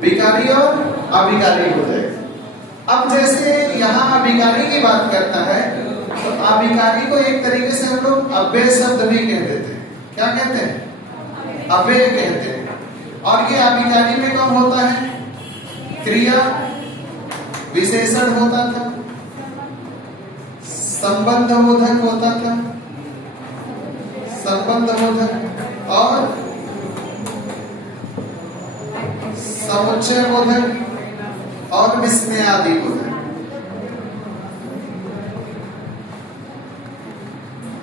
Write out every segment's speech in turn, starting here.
विकारी और अविकारी हो जाएगा। अब जैसे यहाँ अविकारी की बात करता है तो अविकारी को एक तरीके से हम लोग अव्यय शब्द भी कह देते हैं। क्या कहते हैं? अव्यय कहते हैं। और ये अविकारी में कौन होता है? क्रिया विशेषण होता था, संबंध बोधक होता था, संबंध बोधक और समुच्चय बोधक और विस्मयादि बोधक।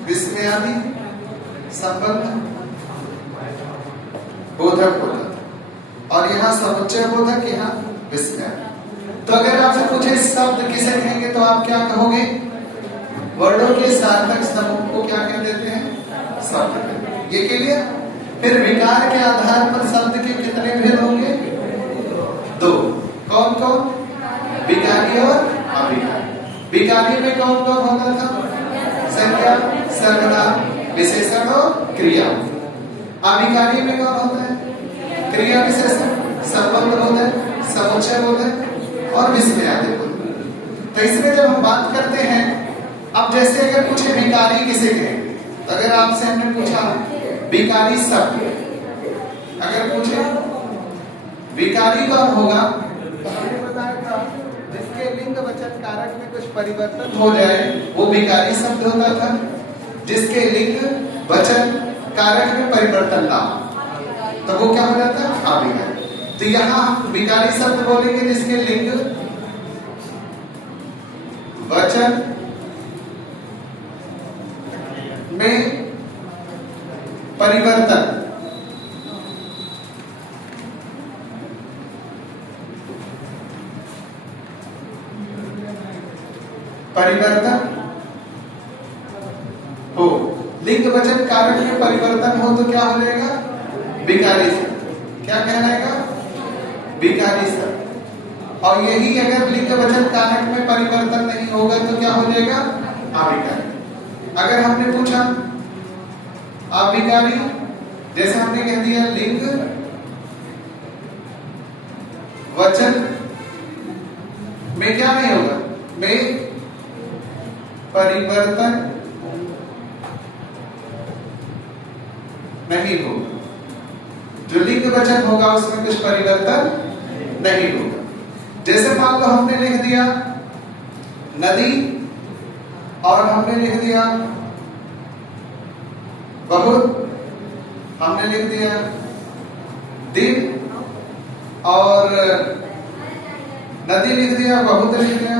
विस्मयादि संबंध बोधक होता था और यहाँ समुच्चय बोधक, यहाँ विस्मयादि। तो अगर आपसे पूछे शब्द किसे कहेंगे तो आप क्या कहोगे? वर्णों के सार्थक समूह को क्या कह देते हैं? शब्द। ये क्लियर? फिर विकार के आधार पर शब्द के कितने भेद होंगे? दो। कौन कौन? विकारी और अविकारी। विकारी में कौन कौन होता था? संज्ञा, सर्वनाम, विशेषण और क्रिया। अविकारी में कौन होता है? क्रिया विशेषण, संबंध बोधक, समुच्चय बोधक और विस्मयादि बोधक। तो इसमें जब हम बात करते हैं, अब जैसे अगर पूछे विकारी किसे कहेंगे, तो अगर आपसे हमने पूछा विकारी शब्द, अगर पूछे विकारी कौन होगा, जिसके लिंग वचन कारक में कुछ परिवर्तन हो जाए वो विकारी शब्द होता था। जिसके लिंग वचन कारक में परिवर्तन ना हो तो वो क्या हो जाता है? अविकारी। तो यहाँ हम विकारी शब्द बोलेंगे जिसके लिंग वचन में परिवर्तन हो, लिंग वचन कारक में परिवर्तन हो तो क्या हो जाएगा? विकारी शब्द। क्या कहलाएगा? विकारी शब्द। और यही अगर लिंग वचन कारक में परिवर्तन नहीं होगा तो क्या हो जाएगा? अविकारी। अगर हमने पूछा अविकारी, जैसे हमने कह दिया लिंग वचन में क्या नहीं होगा? में परिवर्तन नहीं होगा। जो लिंग वचन होगा उसमें कुछ परिवर्तन नहीं होगा। जैसे मान लो हमने लिख दिया नदी और हमने लिख दिया बहुत, हमने लिख दिया दिन और नदी लिख दिया, बहुत लिख दिया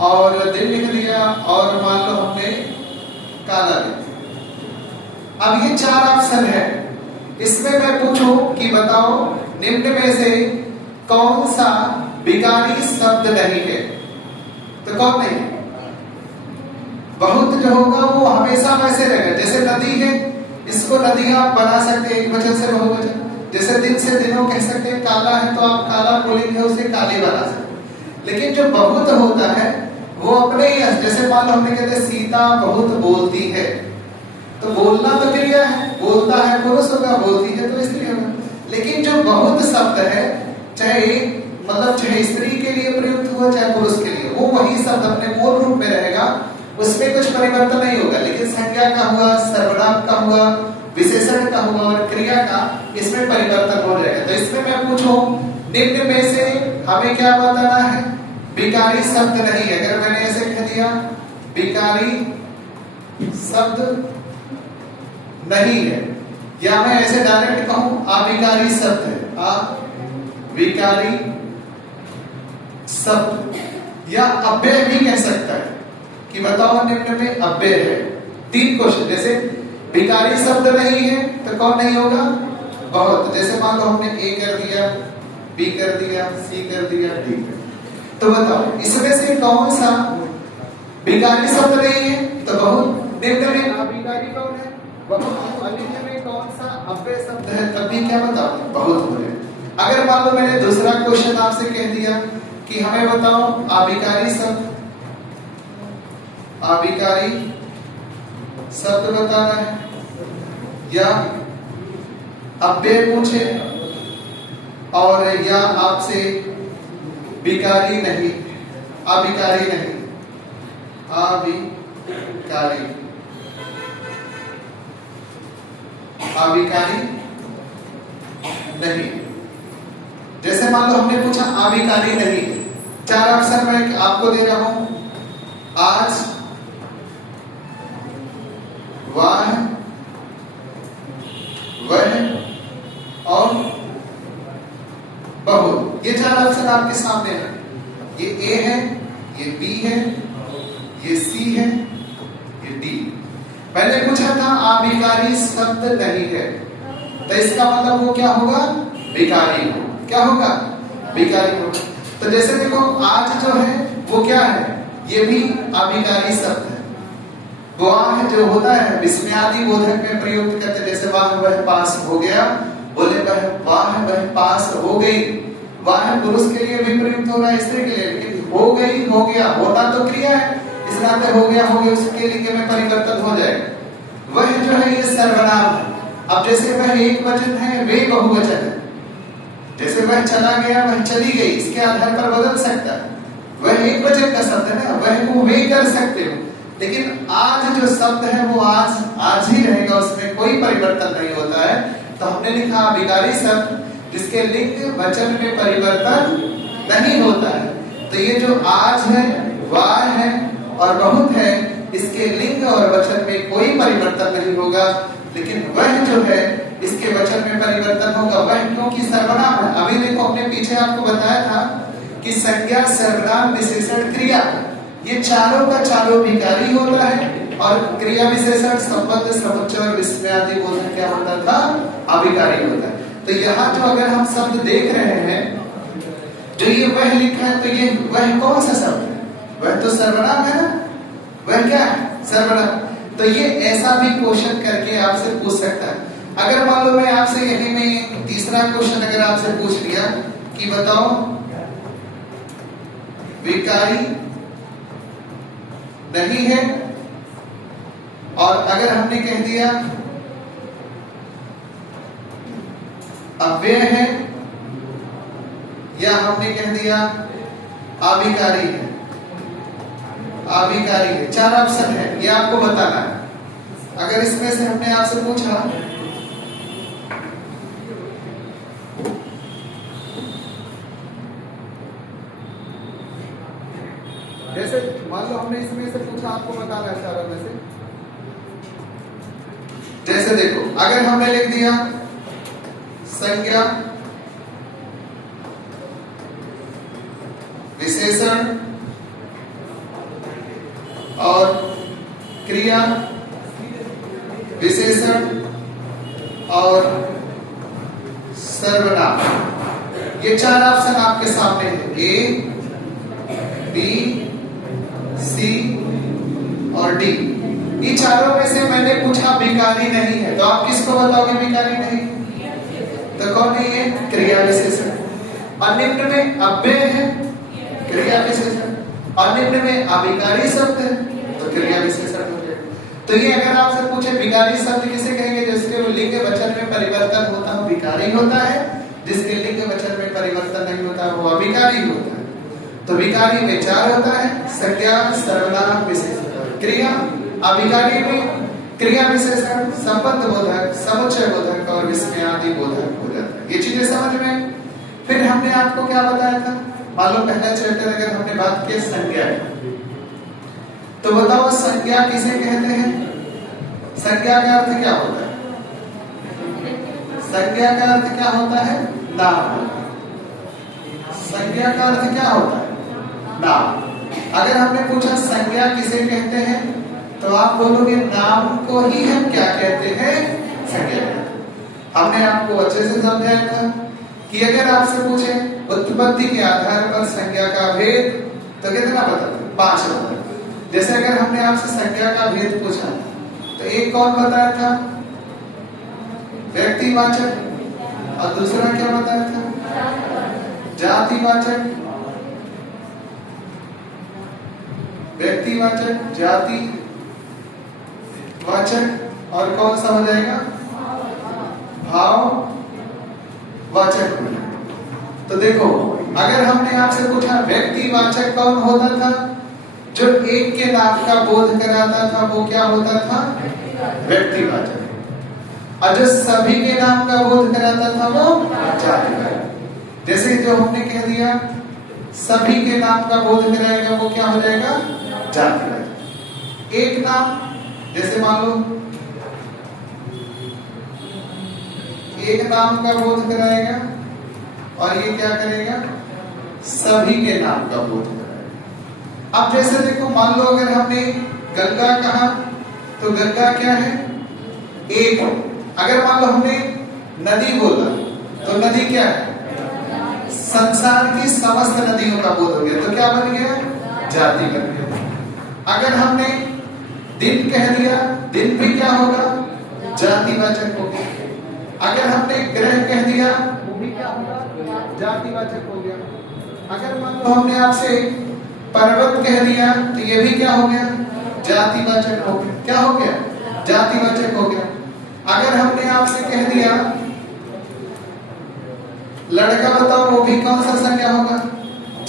और दिन लिख दिया और मान लो हमने काला लिख दिया। अब ये चार ऑप्शन है, इसमें मैं पूछूं कि बताओ निम्न में से कौन सा विकारी शब्द नहीं है, तो कौन नहीं? बहुत जो होगा वो हमेशा वैसे रहेगा। जैसे नदी है, इसको नदी आप बना सकते हैं एक वचन से बहुवचन। जैसे दिन से दिनों कह सकते हैं, काला है तो आप काला बोलेंगे, उसे काली बना सकते। लेकिन जो बहुत होता है वो अपने ही, जैसे मान लो हमने कहते सीता बहुत बोलती है, तो बोलना तो क्रिया है, बोलता है पुरुष होगा, बोलती है तो स्त्री होगा। लेकिन जो बहुत शब्द है, चाहे स्त्री के लिए प्रयुक्त हुआ चाहे पुरुष के लिए, वो वही शब्द अपने मूल रूप में रहेगा, उसमें कुछ परिवर्तन नहीं होगा। लेकिन संज्ञा का हुआ, सर्वनाम का हुआ, विशेषण का हुआ और क्रिया का, इसमें परिवर्तन हो जाएगा। तो इसमें मैं पूछूं निम्न में से हमें क्या बताना है? विकारी शब्द नहीं है। अगर मैंने ऐसे कह दिया विकारी शब्द नहीं है, या मैं ऐसे डायरेक्ट कहूं अविकारी शब्द है, अविकारी शब्द, या अव्यय भी कह सकता है कि बताओ निम्न में अव्यय है। तीन क्वेश्चन, जैसे विकारी शब्द नहीं है तो कौन नहीं होगा? बहुत। जैसे मान लो हमने ए कर दिया, बी कर दिया, सी कर दिया, डी कर दिया, तो बताओ इसमें से कौन सा विकारी शब्द नहीं है? तो बहुत। निम्न में अविकारी कौन है? बहुत। अनिम्न में कौन सा अव्यय शब्द है? तब भी क्या बताओ? बहुत हो गए। अगर मान लो मैंने दूसरा क्वेश्चन आपसे कह दिया कि हमें बताओ अविकारी शब्द, अविकारी शब्द बताना है, या अव्यय पूछे और या आपसे बिकारी नहीं, अबिकारी नहीं, अबिकारी, अबिकारी नहीं। जैसे मान लो हमने पूछा अबिकारी नहीं, 4 ऑप्शन मैं आपको दे रहा हूं, आज, वाह, वह और बहुत। ये 4 ऑप्शन आपके सामने है। ये ए है, ये बी है, ये सी है, ये डी। मैंने पूछा था अबिकारी शब्द नहीं है, तो इसका मतलब वो क्या होगा, बिकारी हो। क्या होगा, बिकारी होगा। तो जैसे देखो आज जो है वो क्या है, ये भी अबिकारी शब्द है। वाह जो होता है विस्मयादि बोधक में प्रयुक्त करते हैं, जैसे वाह वह पास हो गया, बोले वह वाह वह पास हो गई। वाह पुरुष के लिए भी प्रयुक्त हो रहा है, स्त्री के लिए, लेकिन हो गई, हो गया, होता तो क्रिया है, इस नाते हो गया, हो गया, उसके लिंग में परिवर्तन हो जाएगा। वह जो है ये सर्वनाम है। अब जैसे वह एक वचन है, वे बहुवचन है। जैसे वह चला गया, वह चली गई, इसके आधार पर बदल सकता है। वह एक वचन का शब्द है ना, वह को वे कर सकते हो, लेकिन आज जो शब्द है वो आज ही रहेगा, उसमें कोई परिवर्तन नहीं होता है। तो हमने लिखा अबिकारी शब्द जिसके लिंग वचन में परिवर्तन नहीं होता है। तो ये जो आज है, वाह है और बहुत है, इसके लिंग और वचन में कोई परिवर्तन नहीं होगा, लेकिन वह जो है इसके वचन में परिवर्तन होगा। वह क्योंकि सर्वनाम है। अभी देखो हमने पीछे आपको बताया था कि संज्ञा, सर्वनाम, विशेषण, क्रिया, ये चारों का चारों विकारी होता है, और क्रिया विशेषण संबंध समुच्चय और विस्मयादि बोधन क्या होता था, अविकारी होता है। तो यहाँ जो अगर हम शब्द देख रहे हैं, जो ये वह लिखा है, तो ये वह कौन सा शब्द है, वह तो सर्वनाम है ना, वह क्या है, सर्वनाम। तो ये ऐसा भी क्वेश्चन करके आपसे पूछ सकता है। अगर मान लो मैं आपसे यही में तीसरा क्वेश्चन अगर आपसे पूछ लिया कि बताओ विकारी नहीं है, और अगर हमने कह दिया अव्यय है, या हमने कह दिया अविकारी है, अविकारी है, 4 ऑप्शन है, ये आपको बताना है। अगर इसमें से हमने आपसे पूछा जैसे मान लो हमने इसमें से पूछा, आपको बताना है 4 में से। जैसे देखो अगर हमने लिख दिया संज्ञा, विशेषण और क्रिया, विशेषण और सर्वनाम, ये 4 ऑप्शन आपके सामने है, ए, बी, सी और डी। ये चारों में से मैंने पूछा विकारी नहीं है, तो आप किसको बताओगे विकारी नहीं? तो कौन है ये? क्रिया विशेषण। और निम्न में अव्यय है, क्रिया विशेषण, और निम्न में अविकारी शब्द है, तो क्रिया विशेषण हो जाएगा। तो ये अगर आपसे पूछे विकारी शब्द किसे कहेंगे? जिसके लिंग वचन में परिवर्तन होता है विकारी होता है, जिसके लिंग वचन में परिवर्तन नहीं होता वो अविकारी होता है। तो विकारी में 4 होता है, संज्ञा, सर्वनाम, विशेषण, क्रिया। अविकारी में क्रिया विशेषण, संबंध बोधक, समुच्चय बोधक और विस्मयादि बोधक हो जाता है। ये चीजें समझ में। फिर हमने आपको क्या बताया था? मान लो पहला चैप्टर अगर हमने बात की संज्ञा, तो बताओ संज्ञा किसे कहते हैं? संज्ञा का अर्थ क्या होता है? संज्ञा का अर्थ क्या होता है? नाम। संज्ञा का अर्थ क्या होता है? नाम। अगर हमने पूछा संज्ञा किसे कहते हैं, तो आप बोलोगे नाम को ही हम क्या कहते हैं? संज्ञा। हमने आपको अच्छे से समझाया था कि अगर आपसे पूछे उत्पत्ति के आधार पर संज्ञा का भेद, तो कितना बताते? 5 बताते। जैसे अगर हमने आपसे संज्ञा का भेद पूछा, तो एक कौन बताया था? व्यक्तिवाचक, और दूसरा क्या बताया था? जातिवाचक। व्यक्तिवाचक, जाति वाचक, और कौन सा हो जाएगा? भाव वाचक। तो देखो, अगर हमने आपसे पूछा व्यक्तिवाचक कौन होता था, जो एक के नाम का बोध कराता था वो क्या होता था? व्यक्तिवाचक। और जो सभी के नाम का बोध कराता था वो जातिवाचक। जैसे जो हमने कह दिया सभी के नाम का बोध कराएगा वो क्या हो जाएगा? जातिवाचक। एक नाम, जैसे मान लो एक नाम का बोध कराएगा और ये क्या करेगा? सभी के नाम का बोध कराएगा। अब जैसे देखो, मान लो अगर हमने गंगा कहा तो गंगा क्या है? एक। अगर मान लो हमने नदी बोला तो नदी क्या है? संसार की समस्त नदियों का बोध हो गया, तो क्या बन गया? जाति बन गया। अगर हमने दिन कह दिया, दिन भी क्या होगा? जातिवाचक हो गया। अगर हमने ग्रह कह दिया वो भी क्या होगा? जातिवाचक हो गया। अगर मान लो हमने आपसे पर्वत कह दिया तो ये भी क्या हो गया? जातिवाचक हो गया। क्या हो गया? जातिवाचक हो गया। अगर हमने आपसे कह दिया लड़का बताओ, वो भी कौन सा संज्ञा होगा?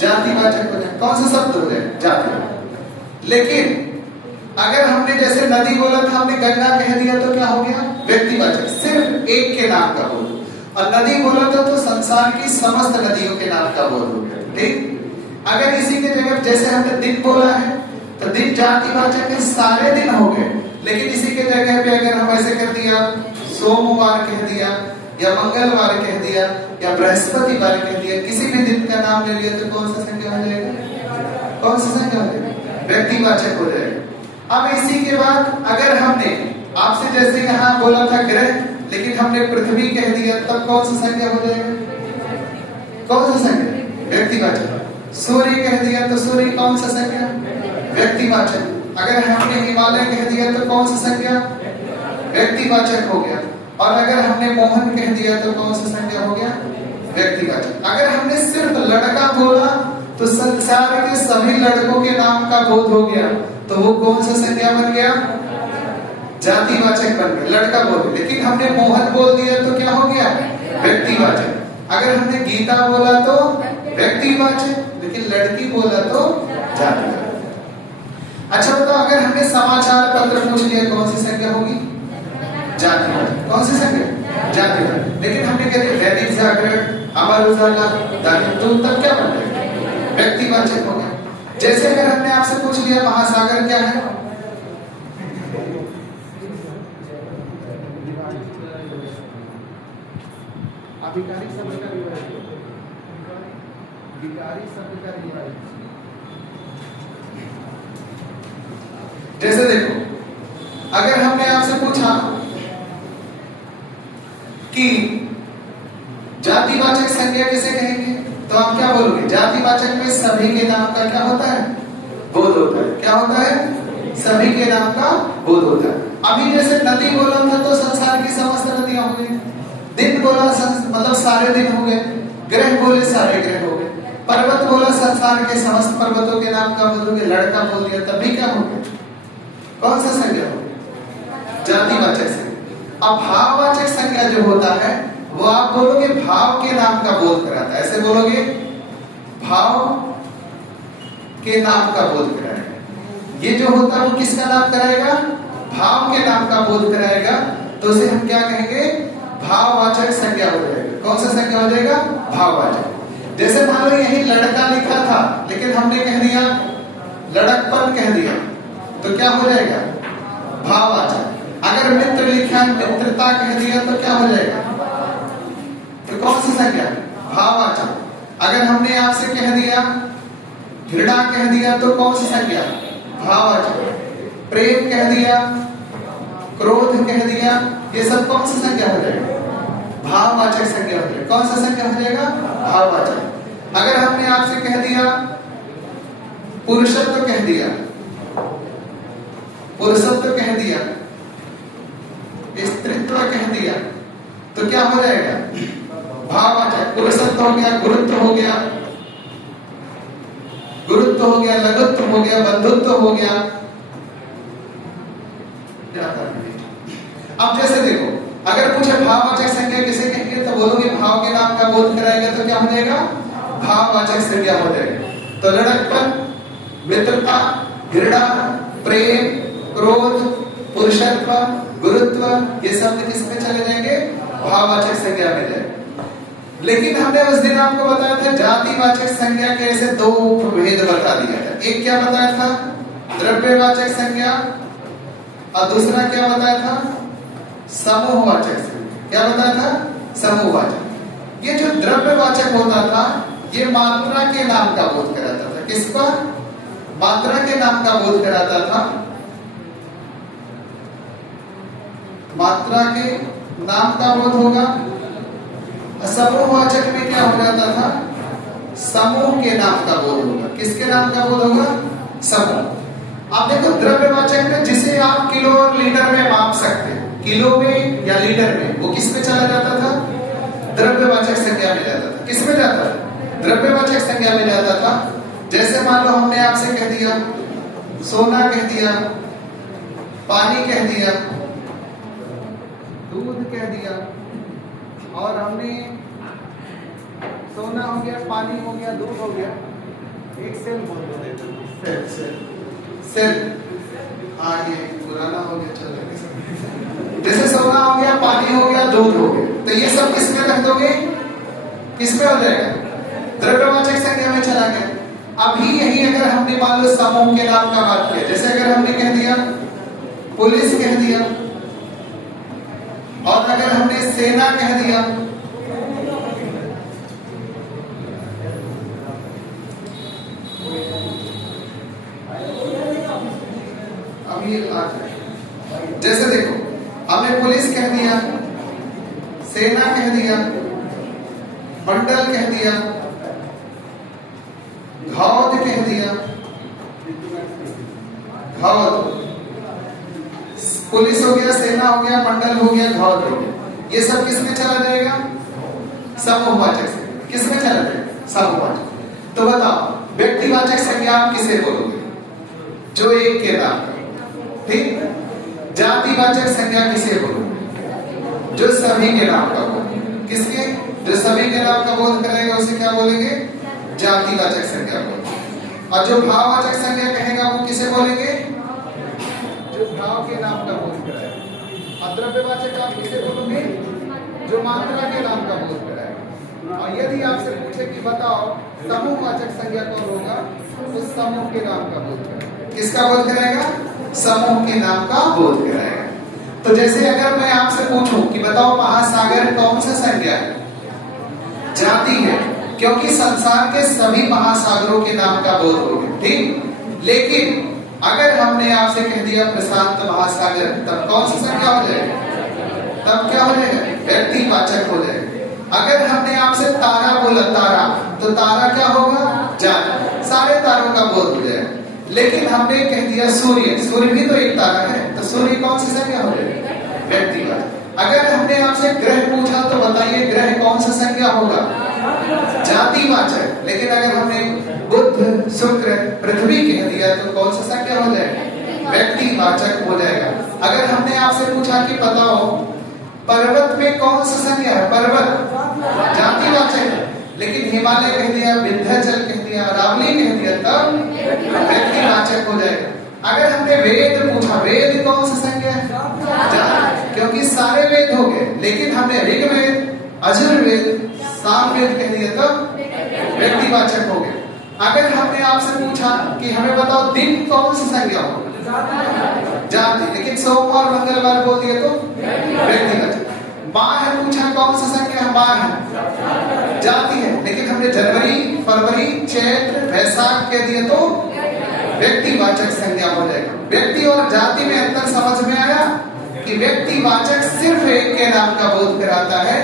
जातिवाचक हो जाए। कौन सा शब्द हो जाए? जातिवाचक। लेकिन अगर हमने जैसे नदी बोला था, हमने गंगा कह दिया तो क्या हो गया? व्यक्तिवाचक, सिर्फ एक के नाम का बोध। और नदी बोला था तो संसार की समस्त नदियों के नाम का बोध हो गया। ठीक। अगर इसी के जगह जैसे हमने दिन बोला है तो दिन जातिवाचक है, सारे दिन हो गए। लेकिन इसी के जगह पे अगर हम ऐसे कर दिया, सोमवार कह दिया या मंगलवार कह दिया या बृहस्पतिवार कह दिया, किसी भी दिन का नाम ले लिया तो कौन सा संज्ञा हो जाएगा? कौन सा संज्ञा हो जाएगा? व्यक्तिवाचक हो जाएगा। अब इसी के बाद अगर हमने आपसे जैसे यहाँ बोला था ग्रह, लेकिन हमने पृथ्वी कह दिया, तब कौन सा संज्ञा हो जाएगा? कौन सा संज्ञा? व्यक्तिवाचक। सूर्य कह दिया तो सूर्य कौन सा संज्ञा? व्यक्तिवाचक। अगर हमने हिमालय कह दिया तो कौन सा संज्ञा? व्यक्तिवाचक हो गया। और अगर हमने मोहन कह दिया तो कौन सा संज्ञा हो गया? व्यक्तिवाचक। अगर हमने सिर्फ लड़का बोला तो संसार के सभी लड़कों के नाम का बोध हो गया, तो वो कौन सा संज्ञा बन गया? जातिवाचक बन गया। लड़का बोल, लेकिन हमने मोहन बोल दिया तो क्या हो गया? व्यक्तिवाचक। अगर हमने गीता बोला तो व्यक्तिवाचक, लेकिन लड़की बोला तो जातिवाचक। अच्छा बताओ, अगर हमने समाचार पत्र पूछ लिया कौन सी संज्ञा होगी? जातिवाचक। कौन सी संज्ञा? जातिवाचक। लेकिन हमने कह दिया दैनिक जागरण, अमर उजाला, दैनिक, तो तब क्या बन गया? व्यक्तिवाचक हो गया। जैसे अगर हमने आपसे पूछ लिया महासागर क्या है? अधिकारी शब्द का विवरण, अधिकारी शब्द का विवरण। जैसे देखो, अगर हमने आपसे पूछा कि जातिवाचक संज्ञा किसे कहेंगे, तो आप क्या बोलोगे? जातिवाचक में सभी के नाम का क्या होता है? बोध होता है। क्या होता है? सभी के नाम का बोध होता है। अभी जैसे नदी बोला था तो संसार की समस्त नदियां हो गई। दिन बोला मतलब सारे दिन हो गए। ग्रह बोले सारे ग्रह हो गए। पर्वत बोला संसार के समस्त पर्वतों के नाम का बोध हो गया। लड़का बोल दिया तभी क्या हो गया? कौन सा संज्ञा हो गया? जातिवाचक संज्ञा। अब भाववाचक संज्ञा जो होता है वो आप बोलोगे भाव के नाम का बोध कराता है। ऐसे बोलोगे भाव के नाम का बोध कराएगा। ये जो होता है वो किसका नाम कराएगा? भाव के नाम का बोध कराएगा। तो उसे हम क्या कहेंगे? भाववाचक संज्ञा हो जाएगा। कौन सा संज्ञा हो जाएगा? भाववाचक। जैसे मान लो यही लड़का लिखा था, लेकिन हमने कह दिया लड़कपन कह दिया, तो क्या हो जाएगा? भाववाचक। अगर मित्र लिखा मित्रता कह दिया तो क्या हो जाएगा? तो कौन सी संज्ञा? भाववाचक। अगर हमने आपसे कह दिया घृणा कह दिया तो कौन सी संज्ञा? भाववाचक। प्रेम कह दिया, क्रोध कह दिया, ये सब कौन सी संज्ञा हो जाएगा? भाववाचक संज्ञा हो जाएगा। कौन सा संज्ञा हो जाएगा? भाववाचक। अगर हमने आपसे कह दिया पुरुषत्व कह दिया, पुरुषत्व कह दिया, स्त्रीत्व कह दिया, तो क्या हो जाएगा? भाववाचक। पुरुषत्व हो गया, गुरुत्व हो गया, गुरुत्व हो गया, लघुत्व हो गया, बंधुत्व हो गया। अब जैसे देखो, अगर पूछे भाववाचक संज्ञा किसे कहेंगे, तो तो बोलोगे भाव के नाम का बोध कराएगा तो क्या हो जाएगा? भाववाचक संज्ञा हो जाएगा। तो लड़कपन, मित्रता, घृणा, प्रेम, क्रोध, पुरुषत्व, गुरुत्व, ये शब्द किसमें चले जाएंगे? भाववाचक संज्ञा में जाएंगे। लेकिन हमने उस दिन आपको बताया था जातिवाचक संज्ञा के ऐसे दो भेद बता दिया था। एक क्या बताया था? द्रव्यवाचक संज्ञा, और दूसरा क्या बताया था? समूहवाचक संज्ञा। क्या बताया था? समूहवाचक। ये जो द्रव्यवाचक होता था ये मात्रा के नाम का बोध कराता था। किसका? मात्रा के नाम का बोध कराता था। मात्रा के नाम का बोध होगा। समूहवाचक में क्या हो जाता था? समूह के नाम का बोध होगा। किसके नाम का बोध होगा? समूह। आप देखो द्रव्यवाचक में जिसे आप किलो और लीटर में माप सकते हैं, किलो में या लीटर में, वो किस में चला जाता था? द्रव्यवाचक संज्ञा में जाता था। किस में जाता था? द्रव्यवाचक संज्ञा में जाता था। जैसे मान लो हमने आपसे कह दिया सोना, कह दिया पानी, कह दिया दूध, कह दिया, और हमने सोना हो गया, पानी हो गया, दूध हो गया, एक सेल बोल दो, सेल। हाँ ये पुराना हो गया, चल रहा। जैसे सोना हो गया, पानी हो गया, दूध हो गया, तो ये सब किस में रख दोगे? किस में हो जाएगा? द्रव्यवाचक संज्ञा में चला गया। अभी यही अगर हमने मान लो समूह के नाम का बात किया, जैसे अगर हमने कह दिया पुलिस, कह दिया, और अगर हमने सेना कह दिया, अभी जैसे देखो हमने पुलिस कह दिया, सेना कह दिया, मंडल कह दिया, घौद कह दिया, घौद, पुलिस हो गया, सेना हो गया, मंडल हो गया, घौद हो गया, ये सब किसमें चला जाएगा? समूहवाचक संज्ञा। किसमें चला जाएगा? समूहवाचक। तो बताओ व्यक्तिवाचक संज्ञा आप किसे बोलोगे? जो एक के नाम का। ठीक। जातिवाचक संज्ञा किसे बोलोगे? जो सभी के नाम का बोलोगे। किसके? जो सभी के नाम का बोध करेगा उसे क्या बोलेंगे? जातिवाचक संज्ञा बोलेंगे। और जो भाववाचक संज्ञा कहेगा वो किसे बोलेंगे? जो भाव के नाम का बोध कराएगा। और द्रव्यवाचक आप किसे बोलोगे? जो मात्रा के नाम का बोध कराएगा। और यदि आपसे पूछे कि बताओ समूहवाचक संज्ञा कौन होगा, उस समूह के नाम का बोध कराएगा। किसका बोध कराएगा? समूह के नाम का बोध कराएगा। तो जैसे अगर मैं आपसे पूछूं कि बताओ महासागर कौन सा संज्ञा है? जाति है, क्योंकि संसार के सभी महासागरों के नाम का बोध हो गया। ठीक। लेकिन अगर हमने आपसे कह दिया प्रशांत महासागर, तब कौन सा संज्ञा हो जाएगा? तब क्या हो जाएगा? व्यक्तिवाचक हो जाएगा। अगर हमने आपसे तारा बोला, तारा, तो तारा क्या होगा? जाति। सारे तारों का बोध हो जाएगा। लेकिन हमने कह दिया सूर्य, सूर्य भी तो एक तारा है, तो सूर्य कौन सी संज्ञा हो जाएगी? व्यक्तिवाचक। अगर हमने आपसे ग्रह पूछा तो बताइए ग्रह कौन सा संज्ञा होगा? जातिवाचक। लेकिन अगर हमने बुध, शुक्र, पृथ्वी कह दिया तो कौन सा संज्ञा हो जाएगा? व्यक्तिवाचक हो जाएगा। अगर हमने आपसे पूछा कि बताओ पर्वत में कौन सा संज्ञा है? पर्वत जातिवाचक। लेकिन हिमालय कह दिया, विंध्याचल कह दिया, अरावली कह दिया, तब व्यक्तिवाचक हो जाएगा। अगर हमने वेद पूछा, वेद कौन सा संज्ञा है? क्योंकि सारे वेद हो गए। लेकिन हमने ऋग्वेद, यजुर्वेद, सामवेद कह दिया, तब व्यक्तिवाचक हो गए। अगर हमने आपसे पूछा कि हमें बताओ दिन कौन सी संज्ञा होगा? जाति। लेकिन सोमवार मंगलवार बोल दिया तो व्यक्तिवाचक। माह पूछा कौन सा संज्ञा? माह जाति है। लेकिन हमने जनवरी, फरवरी, चैत्र, वैशाख कह दिया तो व्यक्तिवाचक संज्ञा हो जाएगा। व्यक्ति और जाति में अंतर समझ में आया कि व्यक्तिवाचक सिर्फ एक के नाम का बोध कराता है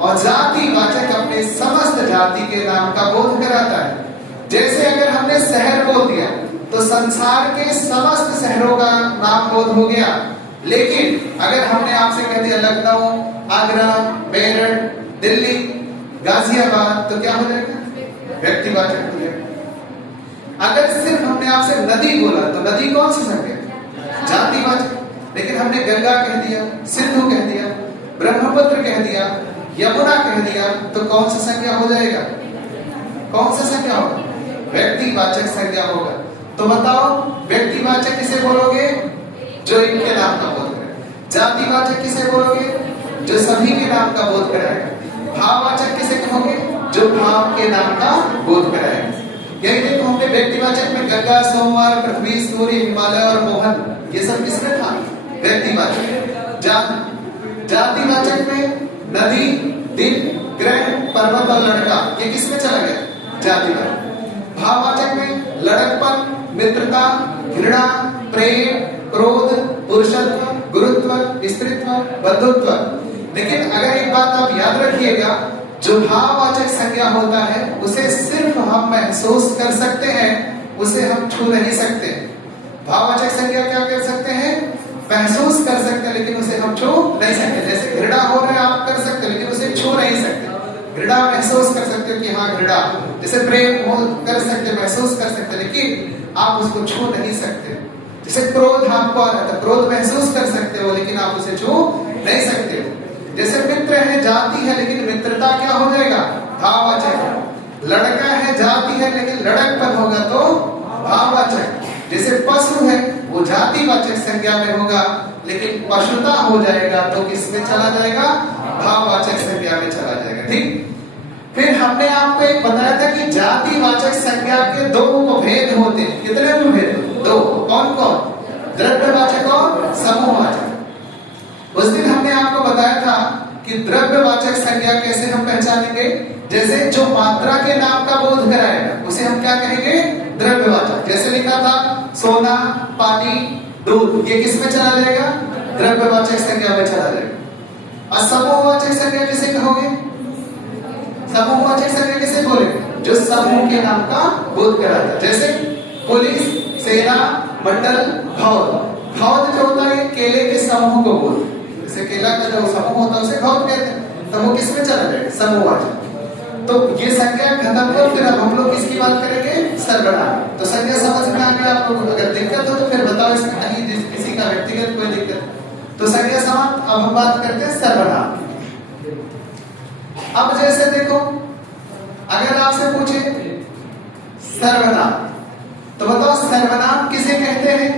और जातिवाचक अपने समस्त जाति के नाम का बोध कराता है। जैसे अगर हमने शहर बोल दिया तो संसार के समस्त शहरों का नाम बोध हो गया। लेकिन अगर हमने आपसे कह दिया लखनऊ, आगरा, मेरठ, दिल्ली, गाजियाबाद, तो क्या हो जाएगा? व्यक्तिवाचक हो जाएगा। अगर सिर्फ हमने आपसे नदी बोला तो नदी कौन सी संज्ञा? जातिवाचक। लेकिन हमने गंगा कह दिया, सिंधु कह दिया, ब्रह्मपुत्र कह दिया, यमुना कह दिया तो कौन सा संज्ञा हो जाएगा? कौन सा संज्ञा होगा? व्यक्तिवाचक संज्ञा होगा। तो बताओ व्यक्तिवाचक किसे बोलोगे? जो इनके नाम का बोध करे। जातिवाचक किसे बोलोगे? जो सभी के नाम का बोध कराएगा। भाववाचक किसे कहोगे? जो भाव के नाम का बोध कराएगा। यही देखो हमने व्यक्तिवाचक में गंगा, सोमवार, पृथ्वी, सूर्य, हिमालय और मोहन, ये सब किसमें था? व्यक्तिवाचक। जातिवाचक में नदी, दिन, ग्रह, पर्वत और लड़का, ये किसमें चला गया? जातिवाचक। भाववाचक में लड़कपन, मित्रता, घृणा, प्रेम, क्रोध, पुरुषत्व, गुरुत्व, स्त्रीत्व, बंधुत्व। लेकिन अगर एक बात आप याद रखिएगा, जो भाववाचक संज्ञा होता है उसे सिर्फ हम महसूस कर सकते हैं, उसे हम छू नहीं सकते। भाववाचक संज्ञा क्या कर सकते हैं? महसूस कर सकते हैं, लेकिन उसे हम छू नहीं सकते। जैसे घृणा हो रहा है आप कर सकते हैं, लेकिन उसे छू नहीं सकते। घृणा महसूस कर सकते हो कि हाँ घृणा। जैसे प्रेम हो कर सकते, महसूस कर सकते, लेकिन आप उसको छू नहीं सकते। जैसे क्रोध आपको आ रहा था, क्रोध महसूस कर सकते हो, लेकिन आप उसे छू नहीं सकते हो। जैसे मित्र है, जाति है, लेकिन मित्रता क्या हो जाएगा? भाववाचक। लड़का है, जाति है, लेकिन लड़कपन होगा तो भाववाचक। जैसे पशु है, वो जातिवाचक संज्ञा में होगा, लेकिन पशुता हो जाएगा तो किसमें चला जाएगा? भाववाचक संज्ञा में चला जाएगा। ठीक। फिर हमने आपको एक बताया था कि जातिवाचक संज्ञा के दो उपभेद होते हैं। कितने उपभेद? दो। कौन कौन? द्रव्यवाचक और समूहवाचक। उस दिन हमने आपको बताया था कि द्रव्यवाचक संज्ञा कैसे हम पहचानेंगे? जैसे जो मात्रा के नाम का बोध कराएगा उसे हम क्या कहेंगे? द्रव्यवाचक। जैसे लिखा था सोना, पानी, दूध, ये किस में चला जाएगा? द्रव्यवाचक संज्ञा में चला जाएगा। और समूहवाचक संज्ञा किसे कहोगे? समूहवाचक संज्ञा किसे बोलेंगे? जो समूह के नाम का बोध कराता है। जैसे पुलिस, सेना, मंडल, घौद। घौद जो होता है केले के समूह को बोलते हैं। जैसे केला का जो समूह होता है उसे घौद कहते हैं। तो वो किसमें चला जाएगा? समूहवाचक। तो ये संज्ञा खत्म हो, फिर अब हम लोग किसकी बात करेंगे? सर्वनाम। तो संज्ञा समझ में आ गया आप लोगों को? अगर दिक्कत हो तो फिर बताओ, इसमें कहीं किसी का व्यक्तिगत कोई दिक्कत? तो संज्ञा समाप्त। अब हम बात करते हैं सर्वनाम। अब जैसे देखो, अगर आपसे पूछे सर्वनाम, तो बताओ सर्वनाम किसे कहते हैं?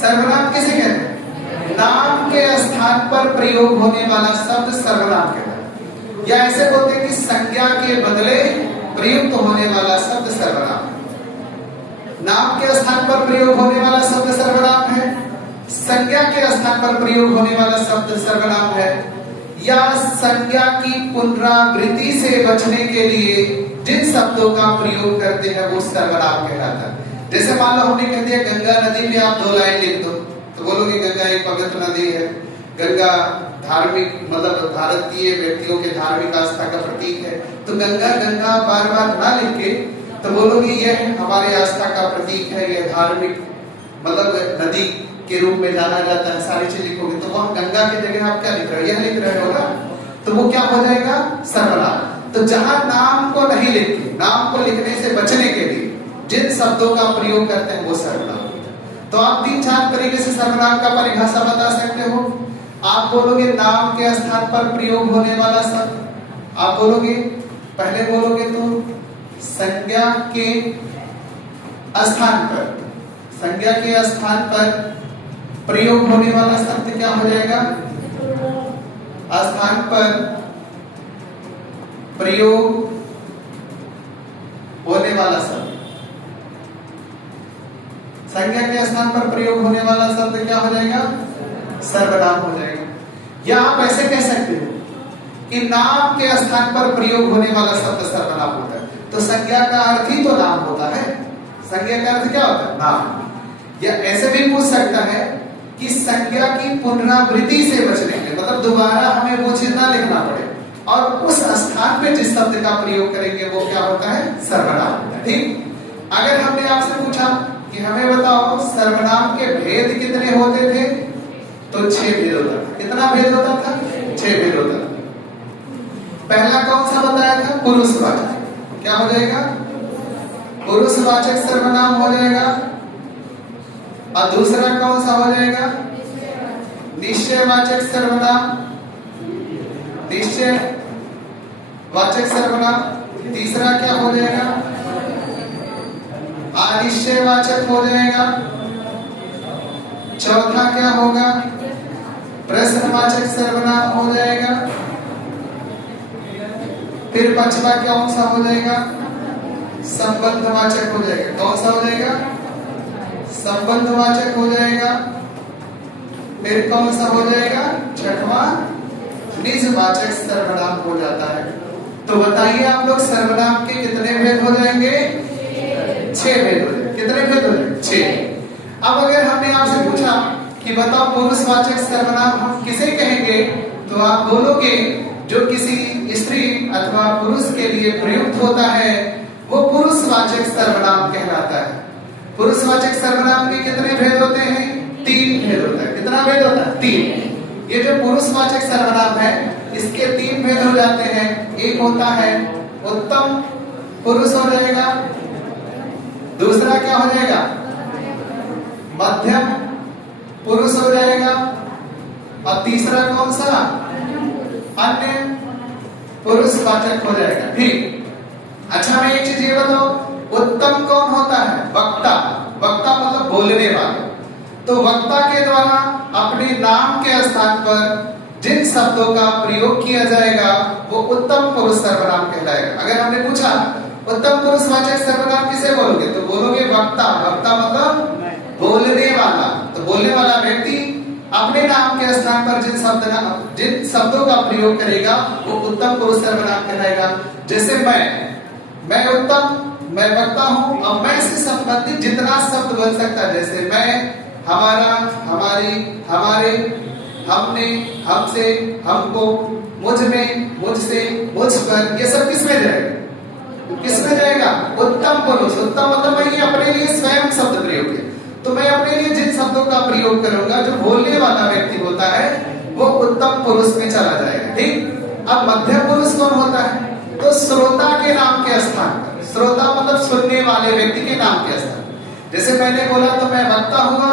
सर्वनाम किसे कहते हैं? नाम के स्थान पर प्रयोग होने वाला शब्द सर्वनाम कहते हैं। या ऐसे बोलते हैं कि संज्ञा के बदले प्रयुक्त होने वाला शब्द सर्वनाम। नाम के स्थान पर प्रयोग होने वाला शब्द सर्वनाम है, संज्ञा के स्थान पर प्रयोग होने वाला शब्द सर्वनाम है, या संज्ञा की पुनरावृत्ति से बचने के लिए जिन शब्दों का प्रयोग करते हैं वो सर्वनाम कहलाता है। जैसे मान लो हमने कह दिया गंगा नदी में आप 2 लाइन लिख दो, तो बोलोगे गंगा एक पवित्र नदी है, गंगा धार्मिक मतलब भारतीय व्यक्तियों के धार्मिक आस्था का प्रतीक है। तो गंगा गंगा बार बार ना लिख के तो बोलोगे यह हमारे आस्था का प्रतीक है, यह धार्मिक मतलब नदी के रूप में जाना जाता है, सारी चीज लिखोगे। तो वहां गंगा की जगह आप क्या लिख रहे हो? यह लिख रहे हो ना, तो वो क्या हो जाएगा? सर्वनाम। तो जहां नाम को नहीं लिखते, नाम को लिखने से बचने के लिए जिन शब्दों का प्रयोग करते हैं वो सर्वनाम। तो आप 3-4 तरीके से सर्वनाम का परिभाषा बता सकते हो। आप बोलोगे नाम के स्थान पर प्रयोग होने वाला शब्द, आप बोलोगे पहले बोलोगे तो संज्ञा के स्थान पर, संज्ञा के स्थान पर प्रयोग होने वाला शब्द क्या हो जाएगा? स्थान पर प्रयोग होने वाला शब्द, संज्ञा के स्थान पर प्रयोग होने वाला शब्द क्या हो जाएगा? सर्वनाम हो जाएगा। या आप ऐसे कह सकते हो कि नाम के स्थान पर प्रयोग होने वाला शब्द सर्वनाम होता है। तो संज्ञा का अर्थ ही तो नाम होता है। संज्ञा का अर्थ क्या होता है? नाम। या ऐसे भी पूछ सकता है कि संज्ञा की पुनरावृत्ति से बचने के, मतलब दोबारा हमें वो चीज ना लिखना पड़े और उस स्थान पे जिस शब्द का प्रयोग करेंगे वो क्या होता है? सर्वनाम होता है। ठीक। अगर हमने आपसे पूछा कि हमें बताओ सर्वनाम के भेद कितने होते थे, तो 6 भेद होता था। कितना भेद होता था? 6 भेद होता था। पहला कौन सा बताया था? पुरुषवाचक। क्या हो जाएगा? पुरुषवाचक सर्वनाम हो जाएगा। और दूसरा कौन सा हो जाएगा? निश्चयवाचक सर्वनाम। निश्चय वाचक सर्वनाम। तीसरा क्या हो जाएगा? अनिश्चय वाचक हो जाएगा। चौथा क्या होगा? प्रश्नवाचक सर्वनाम हो जाएगा। फिर पांचवा कौन सा हो जाएगा? संबंधवाचक हो जाएगा। कौन सा हो जाएगा? संबंधवाचक हो जाएगा। फिर कौन सा हो जाएगा? छठवां निजवाचक सर्वनाम हो जाता है। तो बताइए आप लोग सर्वनाम के कितने भेद हो जाएंगे? 6 भेद हो जाएंगे। कितने भेद हो जाएंगे? 6। अब अगर हमने आपसे पूछा कि बताओ पुरुषवाचक सर्वनाम हम किसे कहेंगे, तो आप बोलोगे जो किसी स्त्री अथवा पुरुष के लिए प्रयुक्त होता है वो पुरुषवाचक सर्वनाम कहलाता है। पुरुषवाचक सर्वनाम के कितने भेद होते हैं? 3 भेद होता है। कितना भेद होता है? 3। ये जो पुरुषवाचक सर्वनाम है इसके 3 भेद हो जाते हैं। एक होता है उत्तम पुरुष हो जाएगा, दूसरा क्या हो जाएगा? मध्यम पुरुष हो जाएगा, और तीसरा कौन सा? अन्य पुरुषवाचक हो जाएगा। ठीक। अच्छा, मैं एक चीज ये बताओ, उत्तम कौन होता है? वक्ता। वक्ता मतलब बोलने वाला। तो वक्ता के द्वारा अपने नाम के स्थान पर जिन शब्दों का प्रयोग किया जाएगा वो उत्तम पुरुष सर्वनाम कहलाएगा। अगर हमने पूछा उत्तम पुरुषवाचक सर्वनाम किसे बोलोगे, तो बोलोगे वक्ता। वक्ता मतलब बोलने वाला। तो बोलने वाला व्यक्ति अपने नाम के स्थान पर जिन शब्दों का प्रयोग करेगा वो उत्तम पुरुष सर्वनाम कहलाएगा। जैसे मैं उत्तम, मैं वक्ता हूं। अब मैं से संबंधित जितना शब्द बन सकता है, जैसे मैं, हमारा, हमारी, हमारे, हमने, हमसे, हमको, मुझ में, मुझसे, मुझ पर, ये सब किसमें जाएगा? किसमें जाएगा? उत्तम पुरुष। उत्तम मतलब मैं ये अपने लिए स्वयं शब्द प्रयोग है। तो मैं अपने लिए जिन शब्दों का प्रयोग करूंगा जो बोलने वाला व्यक्ति होता है वो उत्तम पुरुष में चला जाएगा। ठीक। अब मध्यम पुरुष कौन होता है? तो श्रोता के नाम के स्थान पर। श्रोता मतलब सुनने वाले व्यक्ति के नाम के स्थान। जैसे मैंने बोला तो मैं वक्ता हुआ,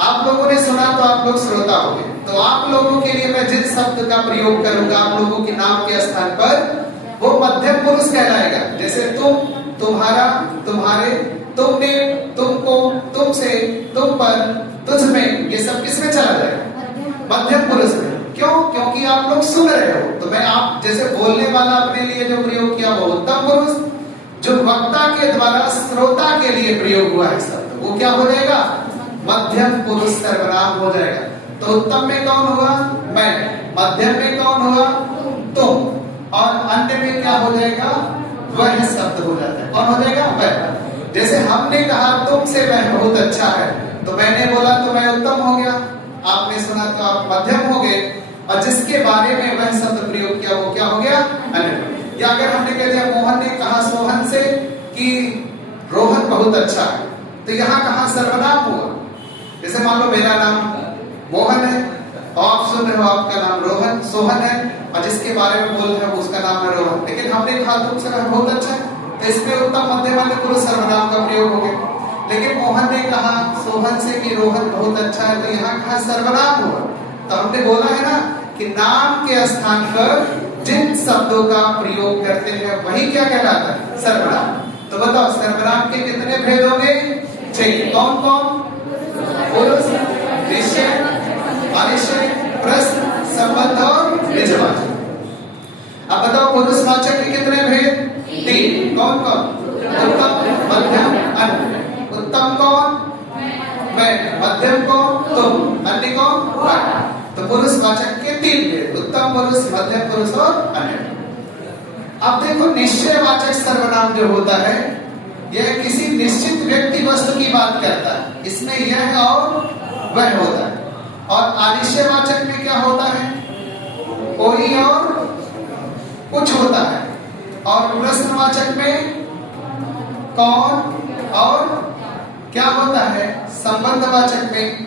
आप लोगों ने सुना तो आप लोग श्रोता हो गए। तो आप लोगों के लिए मैं जिन शब्द का प्रयोग करूंगा आप लोगों के नाम के स्थान पर वो मध्यम पुरुष कहलाएगा। जैसे तुम, तुम्हारा, तुम्हारे, तुमने, तुमको, तुमसे, तुम पर, तुझ में, ये सब किसमें चला जाएगा? मध्यम पुरुष में। क्यों? क्योंकि आप लोग सुन रहे हो। तो मैं आप जैसे बोलने वाला अपने लिए जो प्रयोग किया वो उत्तम पुरुष, जो वक्ता के द्वारा श्रोता के लिए प्रयोग हुआ है शब्द वो क्या हो जाएगा? मध्यम पुरुष सर्वनाम हो जाएगा। तो उत्तम में कौन हुआ? मैं। मध्यम में कौन हुआ? तुम। और अन्य में क्या हो जाएगा? वह शब्द हो जाता है। कौन हो जाएगा? वह। जैसे हमने कहा तुमसे वह बहुत अच्छा है, तो मैंने बोला तो मैं उत्तम हो गया, आपने सुना तो आप मध्यम हो गए, और जिसके बारे में वह शब्द प्रयोग किया वो क्या हो गया? अन्य। या अगर हमने कह दिया मोहन ने कहा सोहन से कि रोहन बहुत अच्छा है, तो यहाँ कहा सर्वनाम हुआ। जैसे मान लो मेरा नाम मोहन है और आप सुन रहे हो आपका नाम रोहन, सोहन है, और जिसके बारे में बोल रहे हो उसका नाम है रोहन, लेकिन हमने कहा तुमसे वह बहुत अच्छा है, तो इसमें उत्तम मध्यम पुरुष सर्वनाम का प्रयोग हो गया। लेकिन मोहन ने कहा सोहन से कि रोहन बहुत अच्छा है, तो यहाँ कहा सर्वनाम हुआ। तो हमने बोला है ना कि नाम के स्थान पर जिन शब्दों का प्रयोग करते हैं वही क्या कहलाता है? सर्वनाम। तो बताओ सर्वनाम के कितने भेद होंगे? 6। कौन कौन? पुरुष, निश्चय, अनिश्चय, प्रश्न, संबंध और निजवाचक। अब बताओ पुरुषवाचक के कितने भेद? 3। कौन कौन? उत्तम, मध्यम, अन्य। उत्तम कौन? मैं। मध्यम कौन? तुम। अन्य कौन? वह। तो पुरुषवाचक के 3 भेद, उत्तम पुरुष, मध्यम पुरुष और अन्य। अब देखो निश्चयवाचक सर्वनाम जो होता है यह किसी निश्चित व्यक्ति वस्तु की बात करता है, इसमें यह और वह होता है। और अनिश्चयवाचक में क्या होता है? कोई और कुछ होता है। और प्रश्नवाचक में कौन और क्या होता है? संबंधवाचक में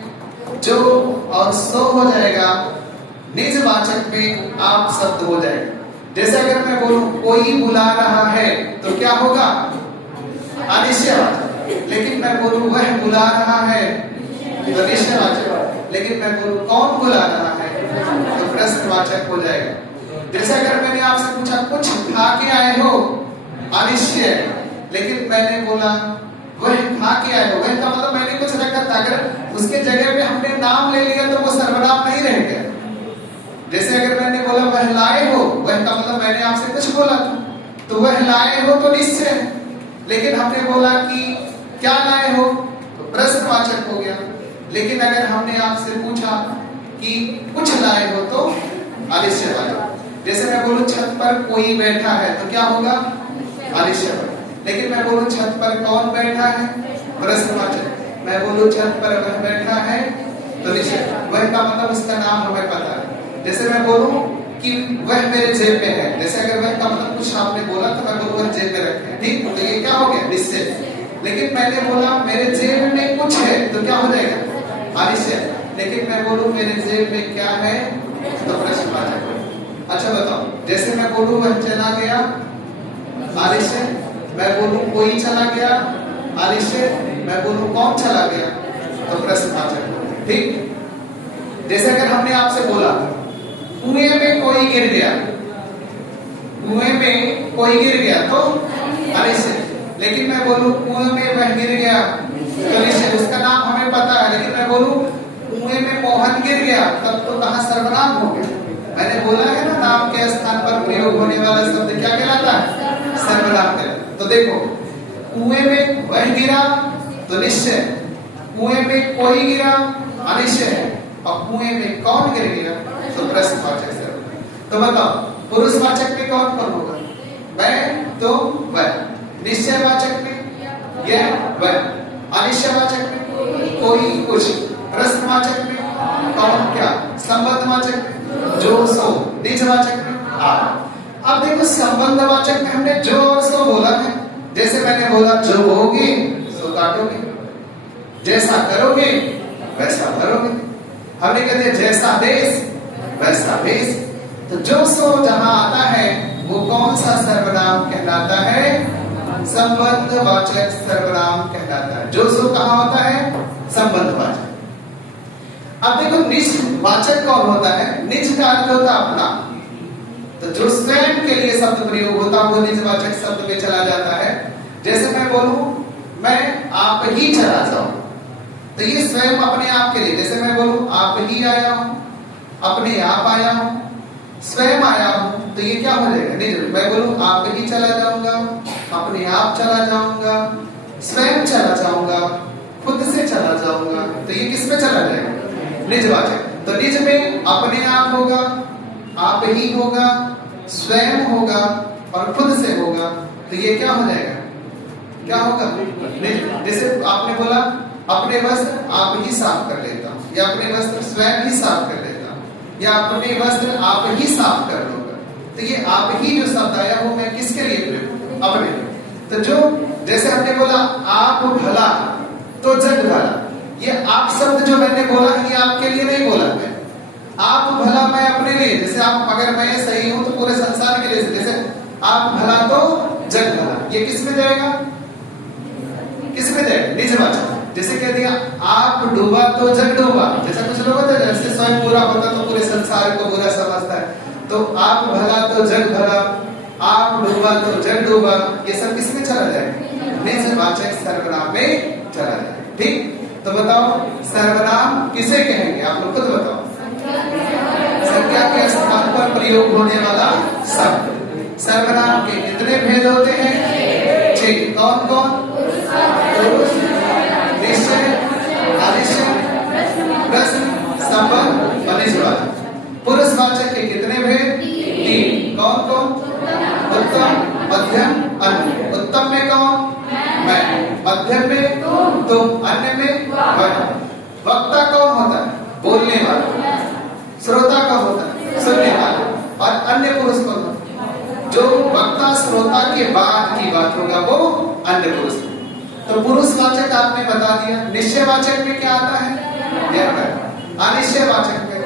जो और सो हो जाएगा। निजवाचक में आप शब्द हो जाएगा। जैसे अगर मैं बोलूं कोई बुला रहा है तो क्या होगा? अनिश्चयवाचक। लेकिन मैं बोलूं वह बुला रहा है तो निश्चयवाचक। लेकिन मैं बोलूं कौन बुला रहा है तो प्रश्नवाचक हो जाएगा। जैसे अगर मैंने आपसे पूछा कुछ खा के आए हो, अनिश्चय, लेकिन मैंने बोला वह खा के आए हो, वह का मतलब मैंने कुछ रखा था, अगर उसके जगह पे हमने नाम ले लिया तो वो सर्वनाम नहीं रह गया। जैसे अगर मैंने बोला वह लाए हो, वह का मतलब मैंने आपसे कुछ बोला था, तो वह लाए हो तो निश्चय है, लेकिन हमने बोला कि क्या लाए हो तो प्रश्नवाचक हो गया। लेकिन अगर हमने आपसे पूछा कि कुछ लाए हो तो अनिश्चय वाला। जैसे मैं बोलूं छत पर कोई बैठा है तो क्या होगा, अनिश्चय वाला। लेकिन मैं बोलूं छत पर कौन बैठा है, प्रश्नवाचक। मैं बोलूं छत पर वह बैठा है तो निश्चय, वह का मतलब उसका नाम हमें पता है। जैसे मैं बोलूं कि वह मेरे जेब में है, जैसे अगर वह का मतलब कुछ आपने बोला तो मैं बोलूं वह जेब में रखे हैं, ठीक, तो ये क्या हो गया, निश्चय। लेकिन मैंने बोला मेरे जेब में कुछ है तो क्या हो जाएगा, अनिश्चय। लेकिन मैं बोलूं मेरे जेब में क्या है तो प्रश्नवाचक। अच्छा बताओ, जैसे मैं बोलूं वह चला गया, अनिश्चय। मैं बोलूं कोई चला गया, अनिश्चय। मैं बोलूं कौन चला गया तो प्रश्नवाचक, ठीक। जैसे अगर हमने आपसे बोला कुएं में कोई गिर गया, कुएं में कोई गिर गया तो अनिश्चय। लेकिन मैं बोलूं कुएं में वह गिर गया तो निश्चय, उसका नाम हमें पता है। लेकिन मैं बोलूं कुएं में मोहन गिर गया, तब तो कहां सर्वनाम हो गया। मैंने बोला है ना, नाम के स्थान पर प्रयोग होने वाला शब्द क्या कहलाता है, सर्वनाम कहलाता। तो देखो, कुएं में वह गिरा तो निश्चय, कुएं में कोई गिरा अनिश्चय, और कुएं में कौन गिर गया तो प्रश्नवाचक सर्वनाम। तो बताओ पुरुषवाचक में कौन कौन होगा, मैं तो वह, निश्चयवाचक में यह वह, अनिश्चयवाचक में कोई कुछ, प्रश्नवाचक में कौन क्या, संबंधवाचक में जो सो, निजवाचक में आप। अब देखो संबंधवाचक में हमने जो और सो बोला है। जैसे मैंने बोला जो बोगे सो काटोगे, जैसा करोगे वैसा भरोगे। हमने कहते हैं जैसा देश वैसा भेष। तो जो सो जहां आता है वो कौन सा सर्वनाम कहलाता है, संबंधवाचक सर्वनाम कहलाता है। जो सो कहां होता है, संबंधवाचक। अब देखो निजवाचक कौन होता है, निज का अर्थ होता है अपना, तो जो स्वयं के लिए शब्द प्रयोग होता है वो निजवाचक शब्द में चला जाता है। जैसे मैं बोलूं मैं आप ही चला जाऊं, तो ये स्वयं अपने आप के लिए। जैसे मैं बोलूं आप ही आया हूं, अपने आप आया हूं, स्वयं आया हूं, तो ये क्या हो जाएगा, निज। मैं बोलूं आप ही चला जाऊंगा, अपने आप चला जाऊंगा, स्वयं चला जाऊंगा, खुद से चला जाऊंगा, तो ये किस में चला जाएगा, निजवाचक। तो निज में अपने आप होगा, आप ही होगा, स्वयं होगा और खुद से होगा, तो ये क्या हो जाएगा, क्या होगा, निज। जैसे आपने बोला अपने वस्त्र आप ही साफ कर लेता हूं, या अपने वस्त्र स्वयं ही साफ कर लेता हूं, या अपने वस्त्र आप ही साफ कर लोगे, तो ये आप ही जो शब्द आया वो मैं किसके लिए प्रयोग, अपने लिए। तो जो जैसे हमने बोला आप भला तो जग भला, ये आप शब्द जो मैंने बोला ये आपके लिए नहीं बोला मैं, आप भला मैं अपने लिए। जैसे आप अगर मैं सही हूं तो पूरे संसार के लिए, जैसे आप भला तो जग भला, ये किस में जाएगा, किस में जाएगा, निजवाचक। जैसे कह दिया आप डूबा तो जग डूबा, जैसा कुछ लोग होते हैं जैसे स्वयं बुरा होता तो पूरे संसार को बुरा समझता है, तो आप भला तो जग भला, आप डूबा तो जग डूबा, ये सब किस में चला जाएगा, निजवाचक सर्वनाम में चला जाएगा, ठीक। तो बताओ सर्वनाम किसे कहेंगे, आप लोग खुद बताओ। संज्ञा के स्थान पर प्रयोग होने वाला शब्द। सर्वनाम के कितने भेद होते हैं, ठीक। कौन कौन, पुरुष, निश्चय, अनिश्चय, प्रश्न, संबंध और निजवाचक। पुरुषवाचक के कितने भेद, तीन। कौन कौन, उत्तम, मध्यम, अन्य। उत्तम में कौन, मैं, मध्यम में तुम, अन्य में वह। वक्ता कौन होता है, बोलने वाला। श्रोता कौन होता है, सुनने वाला। और अन्य पुरुष कौन होता है, जो वक्ता श्रोता के बाद की बात होगा वो अन्य पुरुष। तो पुरुषवाचक आपने बता दिया। निश्चयवाचक में क्या आता है, अनिश्चयवाचक में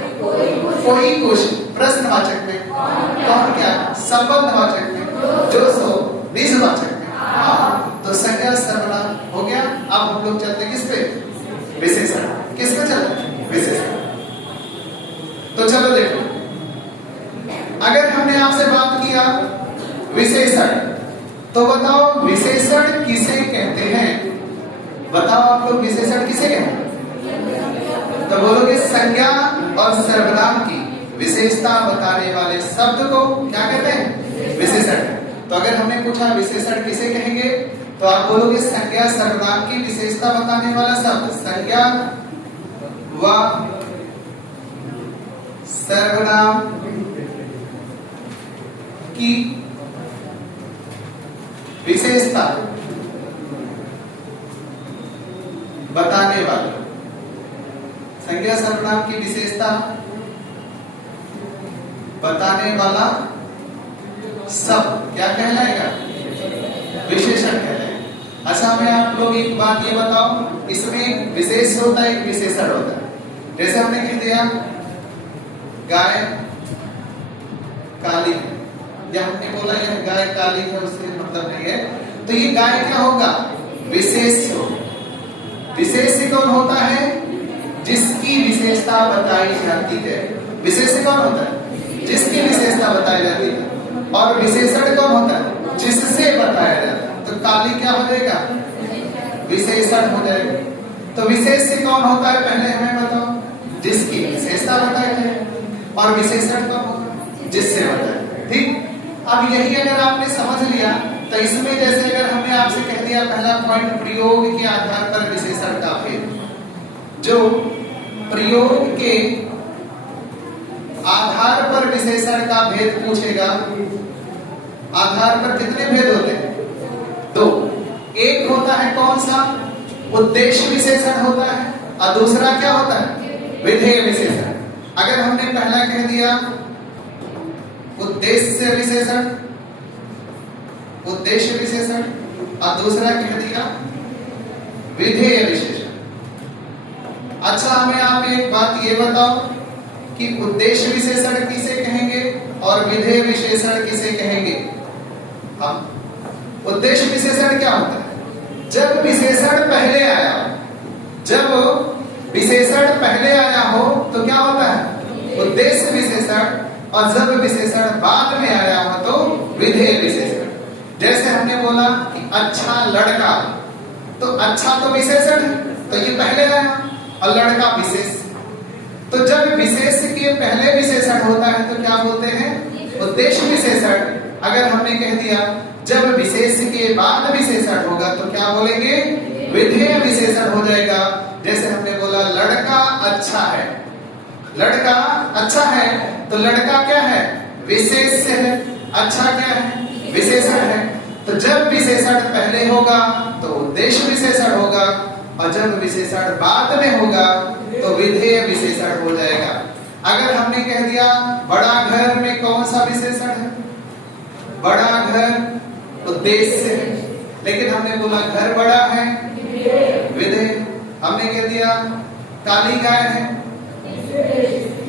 कोई कुछ, प्रश्नवाचक में कौन क्या, संबंधवाचक में जो सो, निजवाचक में हाँ। तो संज्ञा सर्वनाम हो गया। अब हम लोग चलते किस पे, विशेषण। किस पे चलते हैं, विशेषण। तो चलो देखो, अगर हमने हैं, बताओ आप लोग विशेषण किसे कहते हैं? तो बोलोगे संज्ञा और सर्वनाम की विशेषता बताने वाले शब्द को क्या कहते हैं? विशेषण। तो अगर हमने पूछा विशेषण किसे कहेंगे, तो आप बोलोगे संज्ञा सर्वनाम की विशेषता बताने वाला शब्द। संज्ञा व सर्वनाम की विशेषता बताने वाला, संज्ञा सर्वनाम की विशेषता बताने वाला शब्द क्या कहलाएगा? विशेषण कहलाएगा। अच्छा, मैं आप लोग एक बात ये बताओ, इसमें विशेष होता है, एक विशेषण होता है। जैसे हमने कह दिया गाय काली है, या हमने बोला यह गाय काली है, उससे मतलब नहीं है, तो ये गाय क्या होगा? विशेष होगा। विशेष कौन होता है? जिसकी विशेषता बताई जाती है। विशेष कौन होता है? जिसकी विशेषता बताई जाती है। और विशेषण कौन होता है? जिससे बताया जाता है। तो काली क्या हो जाएगा? विशेषण हो जाएगा। तो विशेष से कौन होता है पहले हमें बताओ? जिसकी विशेषता बताई जाए। और विशेषण कौन होगा? जिससे बताया। ठीक, अब यही अगर आपने समझ लिया, तो इसमें जैसे अगर हमने आपसे कह दिया पहला पॉइंट, प्रयोग के आधार पर विशेषण का भेद। जो प्रयोग के आधार पर विशेषण का भेद पूछेगा, आधार पर कितने भेद होते हैं? दो। एक होता है कौन सा? उद्देश्य विशेषण होता है, और दूसरा क्या होता है? विधेय विशेषण। अगर हमने पहला कह दिया उद्देश्य विशेषण, उद्देश्य विशेषण, और दूसरा कह दिया विधेय विशेषण। अच्छा, हमें आप एक बात ये बताओ कि उद्देश्य विशेषण किसे कहेंगे और विधेय विशेषण किसे कहेंगे? हम उद्देश्य विशेषण क्या होता है? जब विशेषण पहले आया, जब विशेषण पहले आया हो तो क्या होता है? उद्देश्य विशेषण। और जब विशेषण बाद में आया हो तो विधेय विशेषण। जैसे हमने बोला कि अच्छा लड़का, तो अच्छा तो विशेषण है, तो ये पहले आया, और लड़का विशेष। तो जब विशेष के पहले विशेषण होता है तो क्या बोलते हैं? उद्देश्य विशेषण। अगर हमने कह दिया जब विशेष के बाद विशेषण होगा तो क्या बोलेंगे? विधेय विशेषण हो जाएगा। जैसे हमने बोला लड़का अच्छा है, लड़का अच्छा है, तो लड़का क्या है? विशेष से है, अच्छा क्या है? विशेषण है। तो जब विशेषण पहले होगा तो उद्देश्य विशेषण होगा, और जब विशेषण बाद में होगा तो विधेय विशेषण हो जाएगा। अगर हमने कह दिया बड़ा घर में कौन सा विशेषण है? बड़ा घर उद्देश्य है, लेकिन हमने बोला घर बड़ा है, विधेय। हमने कह दिया काली गाय है,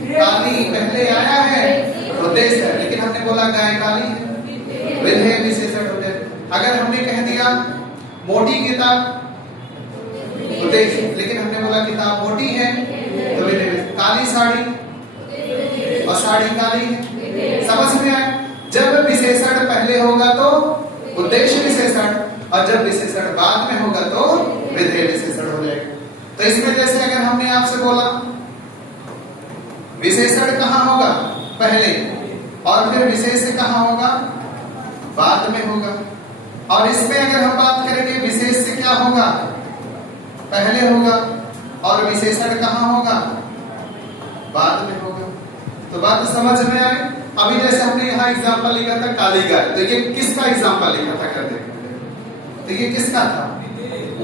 काली पहले आया है, उद्देश्य है, लेकिन हमने बोला गाय काली है, विधेय विशेषण हो जाए। अगर हमने कह दिया मोटी किताब, उद्देश्य, लेकिन हमने बोला किताब मोटी है, तो विधेय। काली साड़ी, और साड़ी काली है। समझ में आया? जब विशेषण पहले होगा तो उद्देश्य विशेषण, और जब विशेषण बाद में होगा तो विधेय विशेषण हो जाएगा। तो इसमें जैसे अगर हमने आपसे बोला विशेषण कहाँ होगा? पहले, और फिर विशेष कहाँ होगा? बाद में होगा। और इसमें अगर हम बात करेंगे विशेष से क्या होगा? पहले होगा, और विशेषण कहाँ होगा? बाद में होगा। तो बात समझ में आए? अभी जैसे हमने यहाँ एग्जाम्पल लिखा था काली गाय, तो ये किसका एग्जाम्पल लिखा था? कर देखो, तो ये किसका था?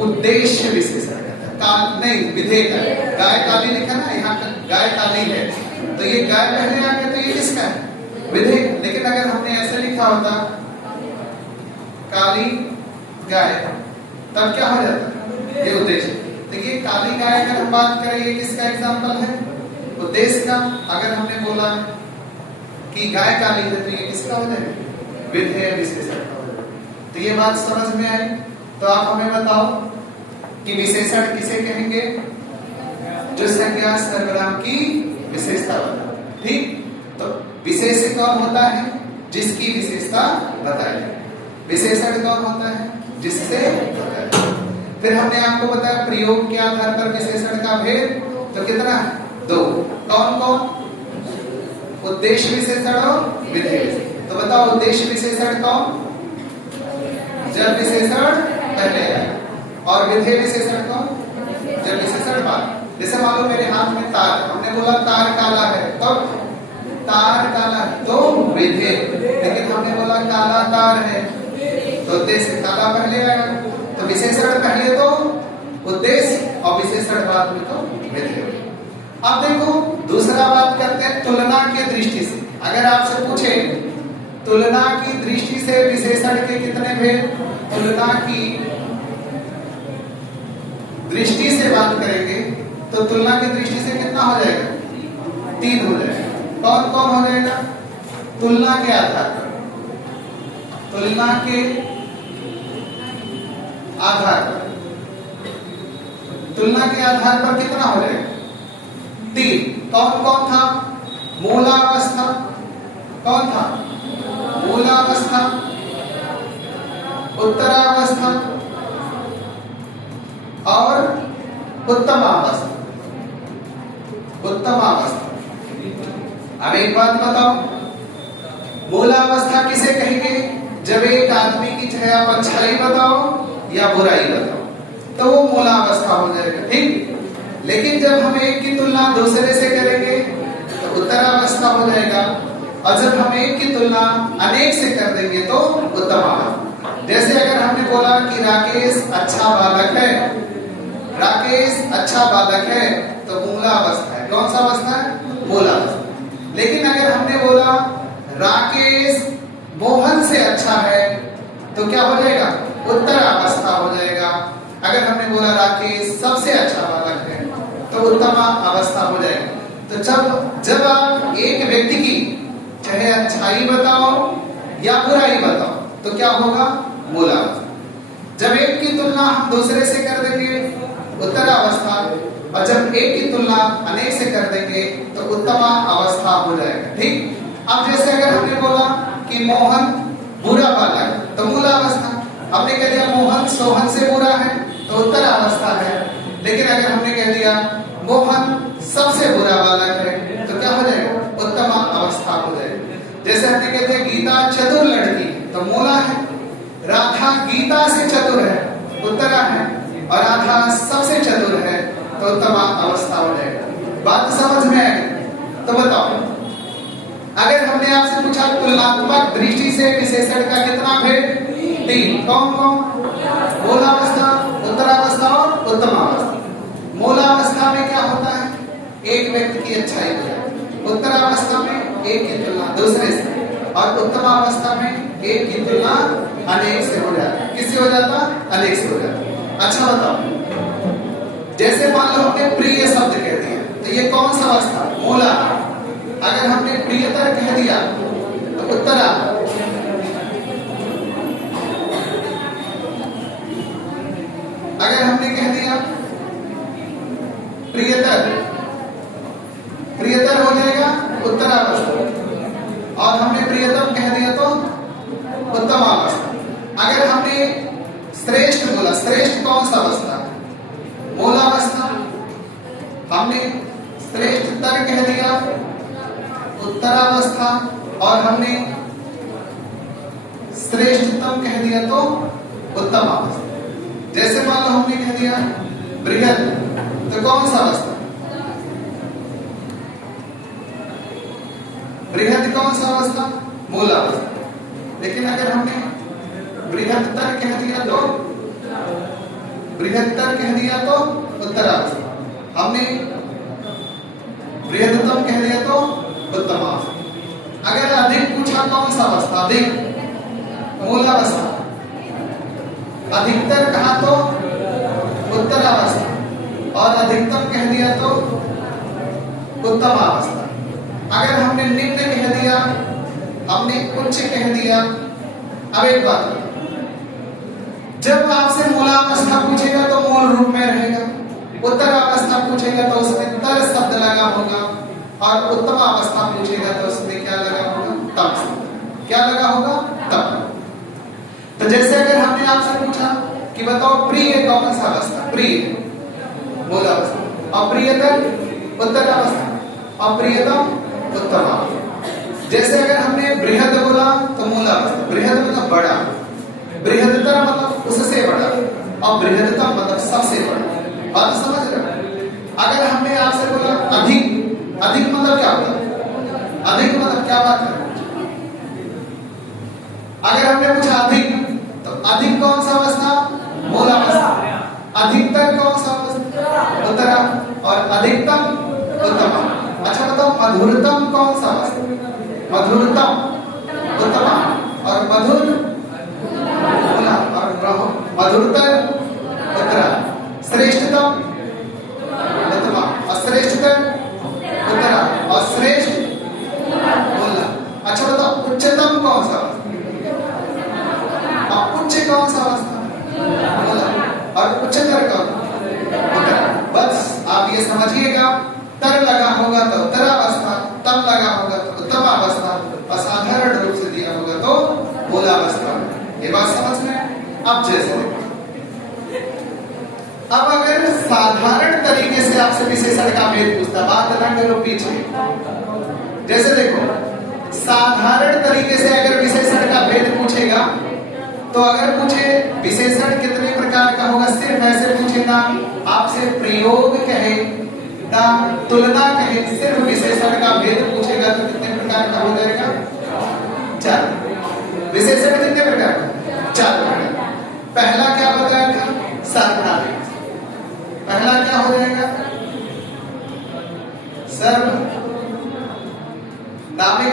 उद्देश्य विशेषण का था, नहीं विधेय का। गाय काली लिखा ना, यहाँ गाय काली है, तो ये गाय पहले आ गया, तो ये किसका है? विधेय। लेकिन अगर हमने ऐसे लिखा होता काली गाय, तब क्या हो जाता? ये उद्देश्य। देखिए काली गाय अगर हम बात करें, ये किसका एग्जाम्पल है? उद्देश्य का। अगर हमने बोला कि गाय काली है, तो ये किसका हो जाएगा? विधेय विशेषण का हो जाएगा। तो ये बात समझ में आई? तो आप हमें बताओ कि विशेषण किसे कहेंगे? जो संज्ञा सर्वनाम की विशेषता बताए। ठीक, तो विशेष कौन होता है? जिसकी विशेषता बताई। विशेषण कौन होता है? जिससे। फिर हमने आपको बताया प्रयोग के आधार पर विशेषण का भेद तो कितना है? 2। कौन कौन? उद्देश्य विशेषण और विधेय विशेषण। तो बताओ उद्देश्य विशेषण कौन? जब विशेषण पहले आए। और विधेय विशेषण कौन? जब विशेषण बाद। जैसे मान लो मेरे हाथ में तार, हमने बोला तार काला है तो तार काला है तो विधेय, लेकिन हमने बोला काला तार है तो उद्देश्य काला पहले आएगा। तो विशेषण पहले तो उद्देश्य और विशेषण बाद में तो विधेय। अब देखो दूसरा बात करते हैं तुलना की दृष्टि से। अगर आपसे पूछे तुलना की दृष्टि से विशेषण के कितने भेद, तुलना की दृष्टि से बात करेंगे तो तुलना की दृष्टि से कितना हो जाएगा? 3 हो जाएगा। कौन कौन हो जाएगा? तुलना के आधार पर, तुलना के आधार पर, तुलना के आधार पर कितना हो जाएगा? 3। कौन कौन था? मूलावस्था। कौन था? मूलावस्था, उत्तरावस्था और उत्तमावस्था। उत्तमावस्था। अब एक बात बताओ, मूलावस्था किसे कहेंगे? जब एक आदमी की चाहे आप अच्छाई बताओ या बुराई बताओ तो वो मूलावस्था हो जाएगा, ठीक। लेकिन जब हम एक की तुलना दूसरे से करेंगे तो उत्तरावस्था हो जाएगा, और जब हम एक की तुलना अनेक से कर देंगे तो उत्तमावस्था। जैसे अगर हमने बोला कि राकेश अच्छा बालक है, राकेश अच्छा बालक है तो मूलावस्था है। कौन सा अवस्था है? मूलावस्था। लेकिन अगर हमने बोला राकेश मोहन से अच्छा है तो क्या हो जाएगा? उत्तरावस्था हो जाएगा। अगर हमने बोला राकेश सबसे अच्छा बालक है तो उत्तमा अवस्था हो जाएगा। तो जब आप एक व्यक्ति की चाहे अच्छाई बताओ या बुराई बताओ तो क्या होगा? मूलावस्था। जब एक की तुलना हम दूसरे से कर देंगे उत्तरावस्था, और जब एक की तुलना अनेक से कर देंगे तो उत्तमा अवस्था हो जाएगा, ठीक। अब जैसे अगर हमने बोला कि मोहन बुरा बालक तो मूलावस्था, हमने कह दिया मोहन सोहन से बुरा है तो उत्तरावस्था है। लेकिन अगर हमने कह दिया मोहन सबसे बुरा बालक है तो क्या हो जाएगा? उत्तमा अवस्था हो जाएगी। जैसे हमने कहते हैं गीता चतुर लड़की तो मूला है, राधा गीता से चतुर है उत्तरा है, और राधा सबसे चतुर है तो उत्तमा अवस्था हो जाएगा। बात समझ में आई? तो बताओ अगर हमने आपसे पूछा तुलनात्मक दृष्टि से विशेषण का कितना भेद? 3। कौन कौन? मूलावस्था, उत्तरावस्था और उत्तमावस्था। मूलावस्था में क्या होता है? एक व्यक्ति की अच्छाई हो जाती, उत्तरावस्था में एक की तुलना दूसरे से, और उत्तमावस्था में एक की तुलना अनेक से हो जाता। किससे हो जाता? अनेक से हो जाता। अच्छा बताओ, जैसे मान लो हमने प्रिय शब्द कह दिया तो ये कौन सा अवस्था? मूला। अगर हमने प्रियतर कह दिया तो उत्तरा। अगर हमने कह दिया प्रियतर, प्रियतर हो जाएगा उत्तरावस्था, और हमने प्रियतम कह दिया तो उत्तमावस्था। अगर हमने श्रेष्ठ बोला, श्रेष्ठ कौन सा अवस्था? मूलावस्था। हमने श्रेष्ठतर कह दिया उत्तरावस्था, और हमने श्रेष्ठतम कह दिया तो उत्तमावस्था। जैसे मान लो हमने कह दिया बृहद तो कौन सा अवस्था? बृहद कौन सा अवस्था? मूलावस्था। लेकिन अगर हमने बृहत्तर कह दिया तो बृहत्तर कह दिया तो उत्तरावस्था, हमने बृहत्तम कह दिया तो उत्तमावस्था। अगर अधिक पूछा कौन सा अवस्था? अधिक, मूलावस्था। अधिकतर कहा तो उत्तरावस्था, और अधिकतम कह दिया तो उत्तमावस्था। अगर हमने निम्न कह दिया, हमने उच्च कह दिया। अब एक बात, जब आपसे मूलावस्था पूछेगा तो मूल रूप में रहेगा, उत्तरावस्था पूछेगा तो उसमें तर शब्द लगा होगा, और उत्तमावस्था पूछेगा तो उसमें क्या लगा होगा? तम शब्द। क्या लगा होगा? तम। तो जैसे अगर हमने आपसे पूछा कि बताओ प्रिय कौन सा अवस्था, प्रिय मूल अवस्था, अप्रियतर उत्तर अवस्था, अप्रियतम उत्तम। जैसे अगर हमने बृहद बोला तो मूल अवस्था, बृहद मतलब बड़ा, बृहदतर मतलब उससे बड़ा, और बृहदतम मतलब सबसे बड़ा। बात समझ रहे हो? अगर हमने आपसे बोला अधिक, अधिक मतलब क्या होता है? अधिक मतलब क्या बात है? अगर हमने पूछा अधिक, तो अधिक कौन सा अवस्था? मूल अवस्था। अधिकतर कौन सा अवस्था? उत्तरा। और अधिकतम उत्तम। अच्छा बताओ मधुरतम कौन सा अवस्था? मधुरतम उत्तम। और मधुर मूला, और मधुरतर उत्तरा। श्रेष्ठतम उत्तम, और श्रेष्ठतर उत्तरा, और श्रेष्ठ मूला। अच्छा बताओ उच्चतम कौन सा? उच्च कौन सा अवस्था? मूला। और उच्चतर कौन? उत्तरा। बस आप ये समझिएगा, तर लगा होगा तो उत्तर अवस्था, तम लगा होगा तो उत्तम अवस्था, असाधारण रूप से दिया होगा तो मूल अवस्था। ये बात समझ में? अब जैसे अब अगर साधारण तरीके से आपसे विशेषण का भेद पूछता, बात रंग लो पीछे। जैसे देखो, साधारण तरीके से अगर विशेषण का भेद पूछेगा, तो अगर पूछे विशेषण कितने प्रकार का होगा, सिर्फ ऐसे पूछे ना आपसे प्रयोग कहे ना तुलना कहे, सिर्फ विशेषण का भेद पूछेगा तो कितने प्रकार का हो जाएगा? 4। विशेषण कितने प्रकार का? 4 प्रकार। पहला क्या बताया था? सर्वनामिक। पहला क्या हो जाएगा? सर्वनामिक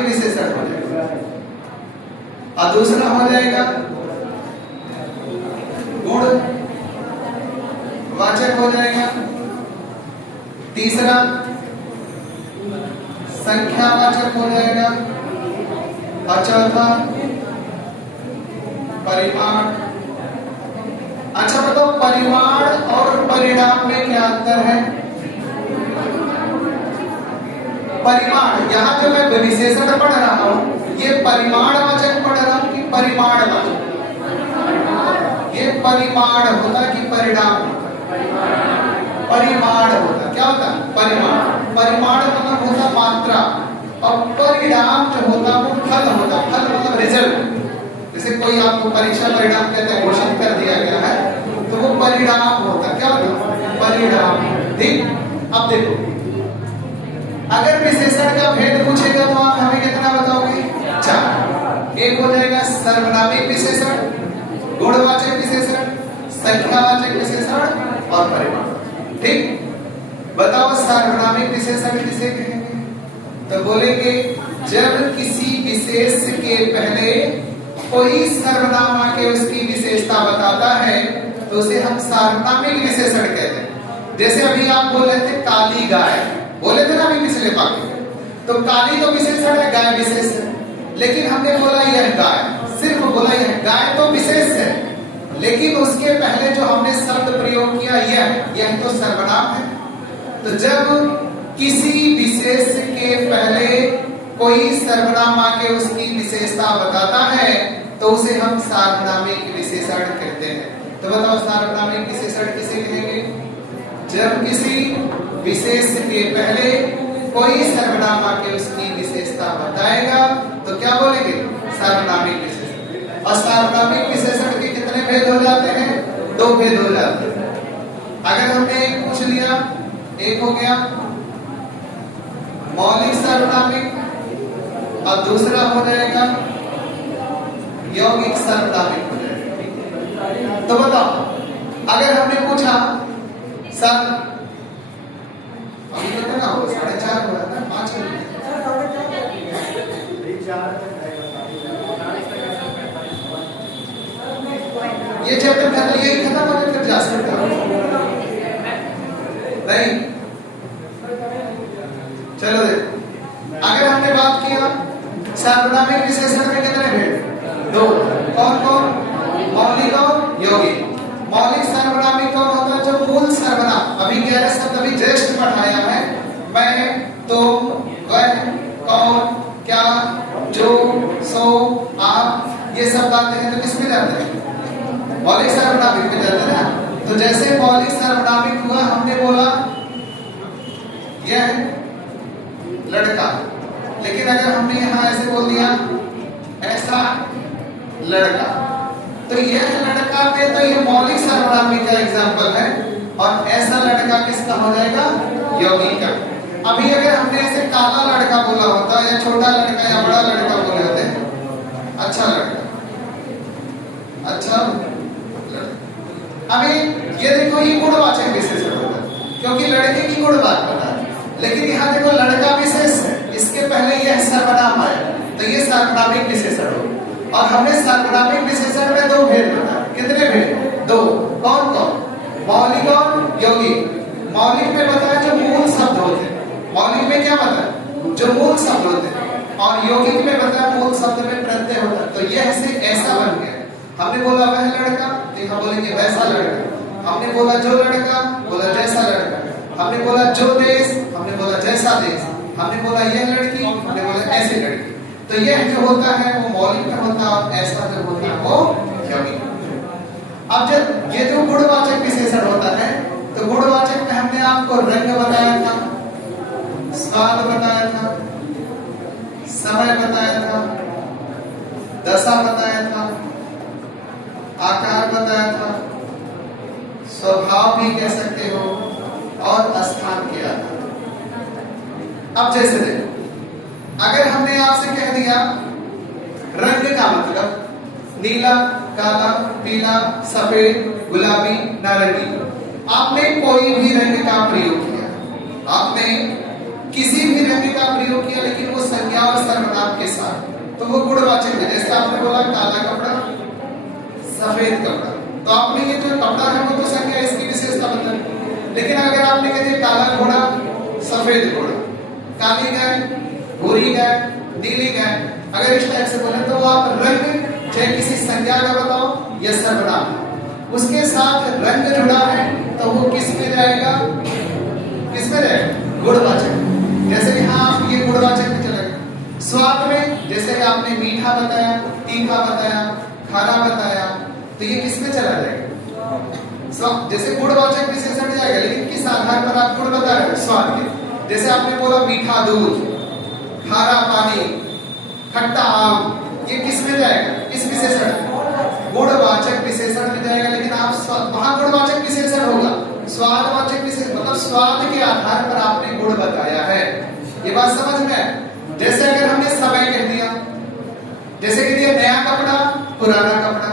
विशेषण हो जाएगा। और दूसरा हो जाएगा गुण वाचक हो जाएगा। तीसरा संख्यावाचक हो जाएगा। और चौथा परिमाण। अच्छा बताओ परिमाण और परिणाम में क्या अंतर है? परिमाण, यहाँ जो मैं विशेषण पढ़ रहा हूँ ये परिमाणवाचक पढ़ रहा हूँ कि परिमाणवाचक? ये परिमाण होता कि परिणाम होता? परिमाण होता। क्या होता? परिमाण। परिमाण मतलब होता मात्रा, और परिणाम जो होता वो फल होता। फल मतलब रिजल्ट। जैसे कोई आपको परीक्षा परिणाम कहते हैं, घोषित कर दिया गया है, तो वो परिणाम होता। क्या होता? परिणाम। ठीक। अब देखो, अगर विशेषण का भेद पूछेगा तो आप हमें कितना बताओगे? 4। एक हो जाएगा सर्वनामिक विशेषण, गुणवाचक विशेषण, संख्यावाचक विशेषण और परिमाण। ठीक। बताओ सर्वनामिक विशेषण किसे कहेंगे? तो बोलेंगे जब किसी विशेष के पहले कोई सर्वनाम आके उसकी विशेषता बताता है तो उसे हम सार्वनामिक विशेषण कहते हैं। जैसे अभी आप बोल रहे थे काली गाय, बोले थे ना अभी पिछले वाक्य में, तो काली तो विशेषण है, गाय विशेष है। लेकिन हमने बोला यह गाय, सिर्फ बोला यह गाय तो विशेष है, लेकिन उसके पहले जो हमने शब्द प्रयोग किया यह तो सर्वनाम है। तो जब किसी विशेष के पहले कोई सर्वनाम आके उसकी विशेषता बताता है तो उसे हम सार्वनामिक विशेषण कहते हैं। तो बताओ सार्वनामिक विशेषण किसे कहेंगे? जब किसी विशेष के पहले कोई सर्वनाम आके उसकी विशेषता बताएगा तो क्या बोलेंगे? सार्वनामिक विशेषण। और सार्वनामिक विशेषण के कितने भेद हो जाते हैं? 2 भेद हो जाते हैं। अगर हमने एक पूछ लिया, एक हो गया मौलिक सार्वनामिक और दूसरा हो जाएगा यौगिक सार्वनामिक हो जाएगा। तो बताओ अगर हमने पूछा सर, अभी कितना हो? 4:30 हो रहा था, 5 हो गया। ये चैप्टर कर लिया ही खत्म हो जाए, जा सकता नहीं। चलो देखो, अगर हमने बात किया सार्वनामिक विशेषण में कितने भेद? 2। कौन कौन? मौलिक और यौगिक। मौलिक सार्वनामिक कौन होता है? जो मूल सर्वनाम, अभी 11 शब्द अभी जस्ट पढ़ाया है, मैं, तुम, वह, कौन, क्या, जो, सो, आप, ये सब बातें हैं तो किसमें जाते हैं? सर्वनामिक में जाते हैं ना। तो जैसे मौलिक सर्वनामिक हुआ, हमने बोला यह लड़का, लेकिन अगर हमने यहाँ ऐसे बोल दिया ऐसा लड़का, तो यह लड़का पे तो ये मौलिक सर्वनामिक का एग्जाम्पल है, और ऐसा लड़का किसका हो जाएगा? यौगिक का। अभी अगर हमने ऐसे काला लड़का बोला होता, या छोटा लड़का या बड़ा लड़का बोले होते, अच्छा लड़का, अच्छा लड़का। अभी ये देखो, ये गुणवाचक विशेषण होता है, क्योंकि लड़के की गुण बात बता है। लेकिन यहाँ देखो लड़का विशेष है, इसके पहले यह सर्वनाम आया, तो ये सर्वनामिक विशेषण हो। और हमने सर्वनामिक विशेषण में दो भेद बताया। कितने भेद? दो। कौन कौन? मौलिक और यौगिक। मौलिक में बताया जो मूल शब्द होते हैं, मौलिक में क्या बताया? जो मूल शब्द होते हैं, और यौगिक में बताया मूल शब्द में प्रत्यय होता है। तो यह से ऐसा बन गया। हमने बोला वह लड़का, तो यहाँ बोलेंगे वैसा लड़का। हमने बोला जो लड़का, बोला जैसा लड़का। हमने बोला जो देश, हमने बोला जैसा देश। हमने बोला यह लड़की, हमने बोला ऐसी लड़की। तो यह जो होता है वो मौलिक में होता है, और ऐसा जो होता है वो यौगिक। अब जब ये जो गुणवाचक विशेषण होता है, तो गुणवाचक में हमने आपको रंग बताया था, स्वाद बताया था, समय बताया था, दशा बताया था, आकार बताया था, स्वभाव भी कह सकते हो, और स्थान किया था। अब जैसे देखो, अगर हमने आपसे कह दिया रंग का मतलब नीला, काला, पीला, सफेद, गुलाबी, नारंगी, आपने कोई भी रंग का प्रयोग किया, आपने किसी भी रंग का प्रयोग किया, लेकिन वो संज्ञा और सर्वनाम के साथ, तो वो गुणवाचक है। जैसे आपने बोला काला कपड़ा, सफेद कपड़ा, तो आपने ये जो कपड़ा है वो तो संज्ञा, इसकी विशेषता बता। लेकिन अगर आपने कह दिया काला घोड़ा, सफेद घोड़ा, काली गाय, भूरी गाय, नीली गाय, अगर इस टाइप से बोले तो आप रंग चाहे किसी संज्ञा का बताओ या सर्वनाम, उसके साथ रंग जुड़ा है तो वो किस में जाएगा? किस में जाएगा? गुणवाचक। जैसे यहाँ आप ये गुणवाचक में चला गया। स्वाद में जैसे आपने मीठा बताया, तीखा बताया, खारा बताया, तो ये किस में चला जाएगा? जैसे गुणवाचक विशेषण जाएगा, लेकिन किस आधार पर आप गुण बता रहे हो? स्वाद के। जैसे आपने बोला मीठा दूध, खारा पानी, खट्टा आम, ये किस में जाएगा? किस विशेषण? गुणवाचक विशेषण में जाएगा। लेकिन आप वहां गुणवाचक विशेषण होगा, स्वादवाचक विशेषण, मतलब स्वाद के आधार पर आपने गुण बताया है। ये बात समझ में? जैसे अगर हमने समय कह दिया, जैसे कह दिया नया कपड़ा, पुराना कपड़ा,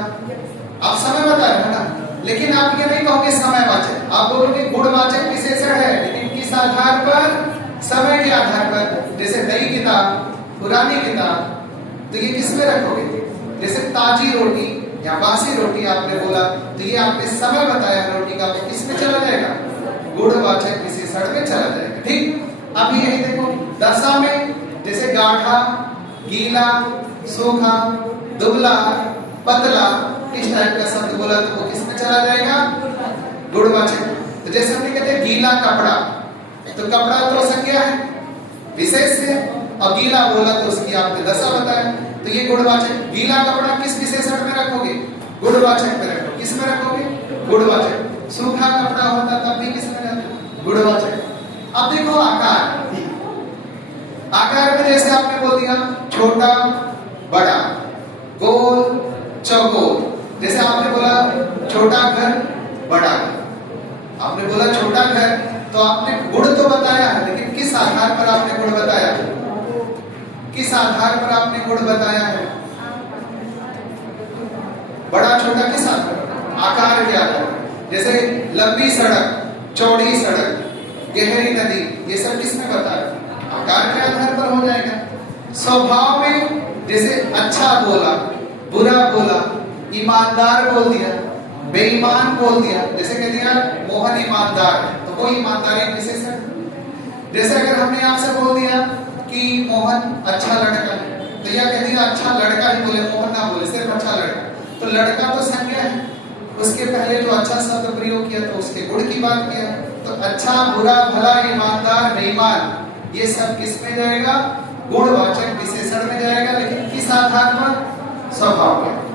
आप समय बता रहे हो ना, लेकिन आप ये नहीं कहोगे समयवाचक, आप बोलोगे गुणवाचक विशेषण है, लेकिन किस आधार पर? समय के आधार पर। जैसे नई किताब, पुरानी किताब, तो ये किस में रखोगे? जैसे ताजी रोटी या बासी रोटी आपने बोला, तो ये आपने समय बताया रोटी का, तो किस में चला जाएगा? गुणवाचक विशेषण में चला जाएगा। ठीक। अब यही देखो दशा में, जैसे गाढ़ा, गीला, सूखा, दुबला, पतला, इस टाइप का शब्द बोला तो वो किस में चला जाएगा? गुणवाचक। तो जैसे हमने कहते हैं गीला कपड़ा, तो कपड़ा तो संज्ञा है, विशेष है, और गीला बोला तो उसकी आपने दशा बताया, तो ये गुणवाचक। गीला कपड़ा किस विशेषण में रखोगे? गुणवाचक में रखोगे। किस में रखोगे? गुणवाचक। सूखा कपड़ा होता तब भी किस में रहता? गुणवाचक। अब देखो आकार, आकार में जैसे आपने बोल दिया छोटा, बड़ा, गोल, चौकोर। जैसे आपने बोला छोटा घर, बड़ा घर, आपने बोला छोटा घर, तो आपने गुण तो बताया है, लेकिन किस आधार पर आपने गुण बताया? किस आधार पर आपने गुण बताया है? बड़ा छोटा किस आधार पर? आकार के आधार पर। जैसे लंबी सड़क, चौड़ी सड़क, गहरी नदी, ये सब किसमें बताया? आकार के आधार पर हो जाएगा। स्वभाव में जैसे अच्छा बोला, बुरा बोला, ईमानदार बोल दिया, बेईमान बोल दिया, जैसे कह दिया मोहन ईमानदार है, तो वो ईमानदारी विशेषण। जैसे अगर हमने आपसे बोल दिया कि मोहन अच्छा लड़का है, तो यह कह दिया अच्छा लड़का ही बोले, मोहन ना बोले, सिर्फ अच्छा लड़का। तो लड़का तो संज्ञा है, उसके पहले जो अच्छा शब्द प्रयोग किया तो उसके गुण की बात किया। तो अच्छा, बुरा, भला, ईमानदार, बेईमान, ये सब किस में जाएगा? गुणवाचक विशेषण में जाएगा। लेकिन किस आधार पर? स्वभाव पर।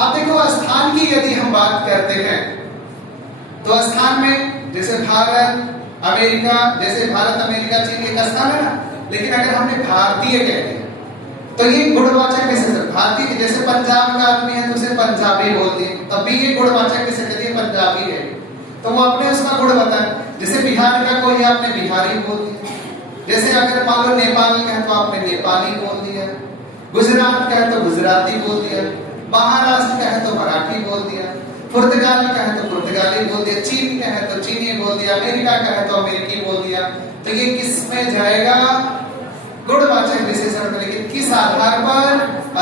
अब देखो स्थान की यदि हम बात करते हैं तो स्थान में जैसे भारत अमेरिका, जैसे भारत अमेरिका चीन एक स्थान है ना, लेकिन अगर हमने भारतीय कह दिया तो ये गुणवाचक विशेषण भारतीय, जैसे पंजाब का आदमी है तो उसे पंजाबी बोलते हैं, तब भी ये गुणवाचक विशेषण है पंजाबी है, तो वो अपने उसका गुण बताए। जैसे बिहार का कोई आपने बिहारी बोल दिया, जैसे अगर मान लो नेपाल का है तो आपने नेपाली बोल दिया, गुजरात का है तो गुजराती बोल दिया, महाराष्ट्र का है तो मराठी बोल दिया, पुर्तगाल का है तो पुर्तगाली बोल दिया, चीन का है तो चीनी बोल दिया, अमेरिका का है तो अमेरिकी बोल दिया। तो ये किस में जाएगा? गुणवाचक विशेषण में। लेकिन किस आधार पर?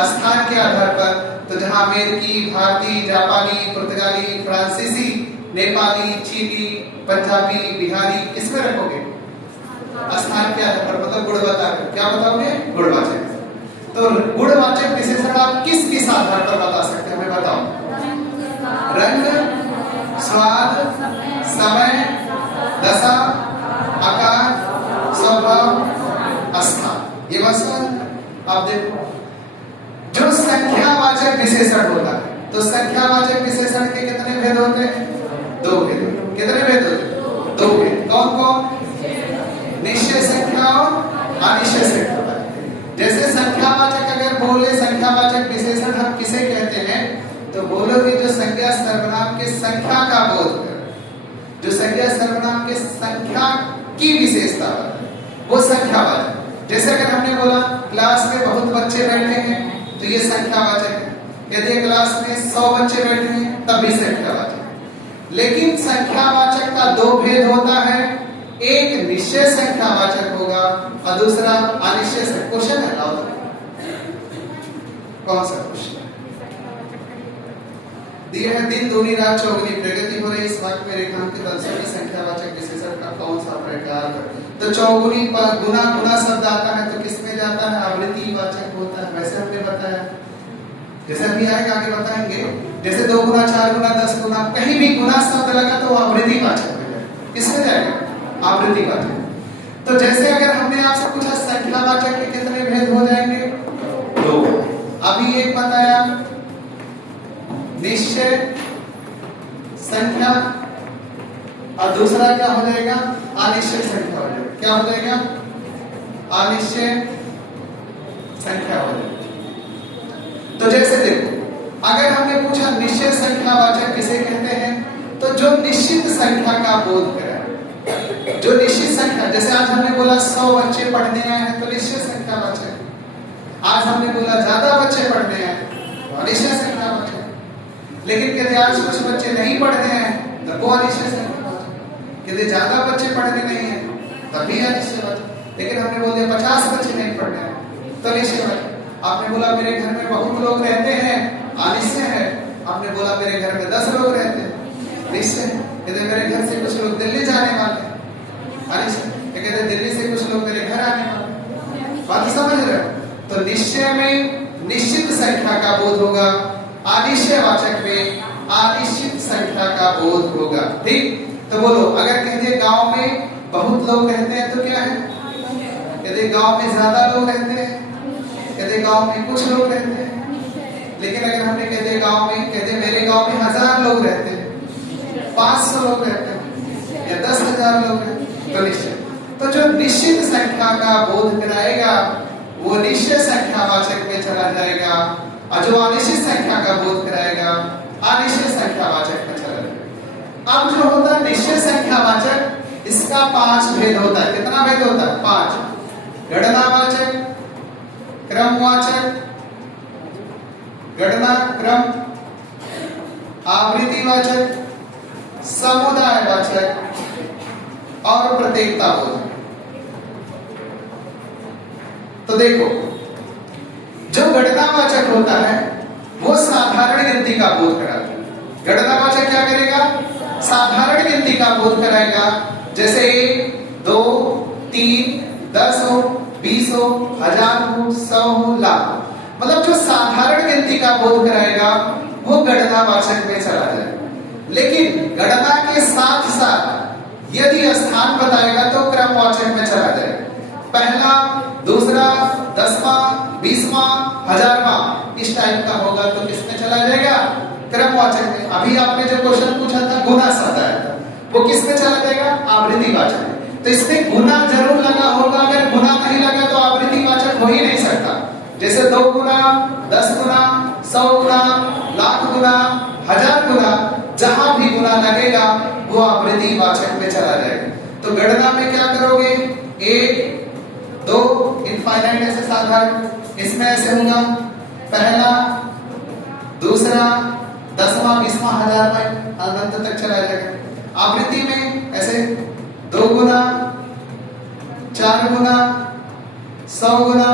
स्थान के आधार पर। तो जहां अमेरिकी, भारतीय, जापानी, पुर्तगाली, फ्रांसीसी, नेपाली, चीनी, पंजाबी, बिहारी किसमें रखोगे? स्थान के आधार पर, मतलब गुण बताओगे। क्या बताओगे? गुणवाचक। तो गुणवाचक विशेषण आप किस किस आधार पर बता सकते हैं, हमें बताओ। रंग, स्वाद, समय, दशा, आकार, स्वभाव, स्थान। ये बस आप देखो जो संख्यावाचक विशेषण होता है, तो संख्यावाचक विशेषण के कितने भेद होते हैं? दो भेद। कितने भेद होते हैं? दो भेद। कौन कौन? निश्चय संख्या और अनिश्चय संख्या। जैसे संख्यावाचक अगर बोले, संख्यावाचक विशेषण हम किसे कहते हैं? तो बोलोगे जो संज्ञा सर्वनाम के संख्या का बोध करे, जो संज्ञा सर्वनाम के संख्या की विशेषता वो संख्यावाचक। जैसे अगर हमने बोला क्लास में बहुत बच्चे बैठे हैं तो ये संख्यावाचक है। यदि क्लास में 100 बच्चे बैठे हैं तब भी संख्यावाचक। लेकिन संख्यावाचक का दो भेद होता है, एक निश्चय संख्यावाचक होगा और दूसरा अनिश्चय संख्या। क्वेश्चन है लाओ, कौन सा क्वेश्चन दिया है? दिन दूनी रात चौगुनी प्रगति हो रही, इस वाक्य में रेखांकित अंशों की संख्यावाचक विशेषण का कौन सा प्रकार है? तो चौगुनी पर गुना गुना शब्द आता है तो किसमें जाता है? आवृत्ति वाचक होता है। वैसे हमने बताया, जैसे अभी आएगा आगे बताएंगे, जैसे 2 गुना 4 गुना 10 गुना कहीं भी गुना शब्द लगा तो आवृत्ति वाचक हो जाएगा। किसमें जाएगा? आवृत्ति वाचक। तो जैसे अगर हमने आपसे पूछा संख्यावाचक के कितने भेद हो जाएंगे? 2। अभी एक बताया निश्चय संख्या और दूसरा क्या हो जाएगा? अनिश्चय संख्या हो जाएगा। क्या हो जाएगा? अनिश्चय संख्या हो जाएगा। तो जैसे देखो, अगर हमने पूछा निश्चय संख्यावाचक किसे कहते हैं, तो जो निश्चित संख्या का बोध करे, जो निश्चित संख्या, जैसे आज हमने बोला 100 बच्चे पढ़ने आए हैं तो निश्चय संख्यावाचक। आज हमने बोला ज्यादा बच्चे पढ़ने आए तो अनिश्चय संख्यावाचक। लेकिन यदि आज कुछ बच्चे नहीं पढ़ने आए तो वो अनिश्चय संख्यावाचक। यदि ज्यादा बच्चे पढ़ने नहीं है तभी अनिश्चयवाचक। लेकिन हमने बोल दिया 50 बच्चे नहीं पढ़ने आए तो निश्चयवाचक। आपने बोला मेरे घर में बहुत लोग रहते हैं, अनिश्चय है। आपने बोला मेरे घर में 10 लोग रहते हैं, निश्चय है। यदि मेरे घर से कुछ लोग दिल्ली जाने वाले हैं, अनिश्चय। कहते दिल्ली से कुछ लोग मेरे घर आने वाले, बात समझ रहे हो? तो निश्चय में निश्चित संख्या का बोध होगा, अनिश्चयवाचक में अनिश्चित संख्या का बोध होगा। ठीक? तो बोलो, अगर कहते गांव में बहुत लोग रहते हैं तो क्या है? यदि गांव में ज्यादा लोग रहते हैं, कहते गांव में कुछ लोग रहते हैं। लेकिन अगर हमने कहते गांव में, कहते मेरे गांव में 1000 लोग रहते हैं, 500 लोग रहते हैं या 10,000 लोग रहते हैं, तो निश्चित। तो जो निश्चित संख्या का बोध कराएगा वो निश्चय संख्यावाचक में चला जाएगा, और जो अनिश्चित संख्या का बोध कराएगा अनिश्चय संख्यावाचक में चला जाएगा। अब जो होता है निश्चय संख्यावाचक, इसका 5 भेद होता है। कितना भेद होता है? 5। गणनावाचक, क्रमवाचक, गणना क्रम, आवृत्तिवाचक, समुदायवाचक और प्रत्येकताबोधक। तो देखो, जो गणनावाचक होता है वो साधारण गिनती का बोध कराता है। गणनावाचक क्या करेगा? साधारण गिनती का बोध कराएगा। जैसे 1, 2, 3, 10 हो, 20 हो, 1000 हो, 100 हो, लाख। मतलब जो साधारण गिनती का बोध कराएगा वो गणनावाचक में चला जाएगा। लेकिन गणना के साथ साथ यदि स्थान बताएगा तो क्रमवाचक में चला जाएगा। पहला, दूसरा, 10वां, 20वां, 1000वां, इस टाइप का होगा तो किसमें चला जाएगा? क्रमवाचक में। अभी आपने जो क्वेश्चन पूछा था गुना शब्द आया था, वो किसमें चला जाएगा? आवृत्तिवाचक में। तो इसमें गुना जरूर लगा होगा, अगर गुना नहीं लगा तो आवृत्तिवाचक हो ही नहीं सकता। जैसे 2 गुना, 10 गुना, 100 गुना, लाख गुना, 1000 गुना, जहां भी गुना लगेगा वो आवृत्तिवाचक में चला जाएगा। तो गणना में क्या करोगे? 1 2 इनफाइनाइट ऐसे साधारण, इसमें ऐसे होगा पहला, दूसरा, 10वां, 20वां, 1000वां, अनंत तक चला जाएगा। आवृत्ति में ऐसे 2 गुना, 4 गुना, 100 गुना,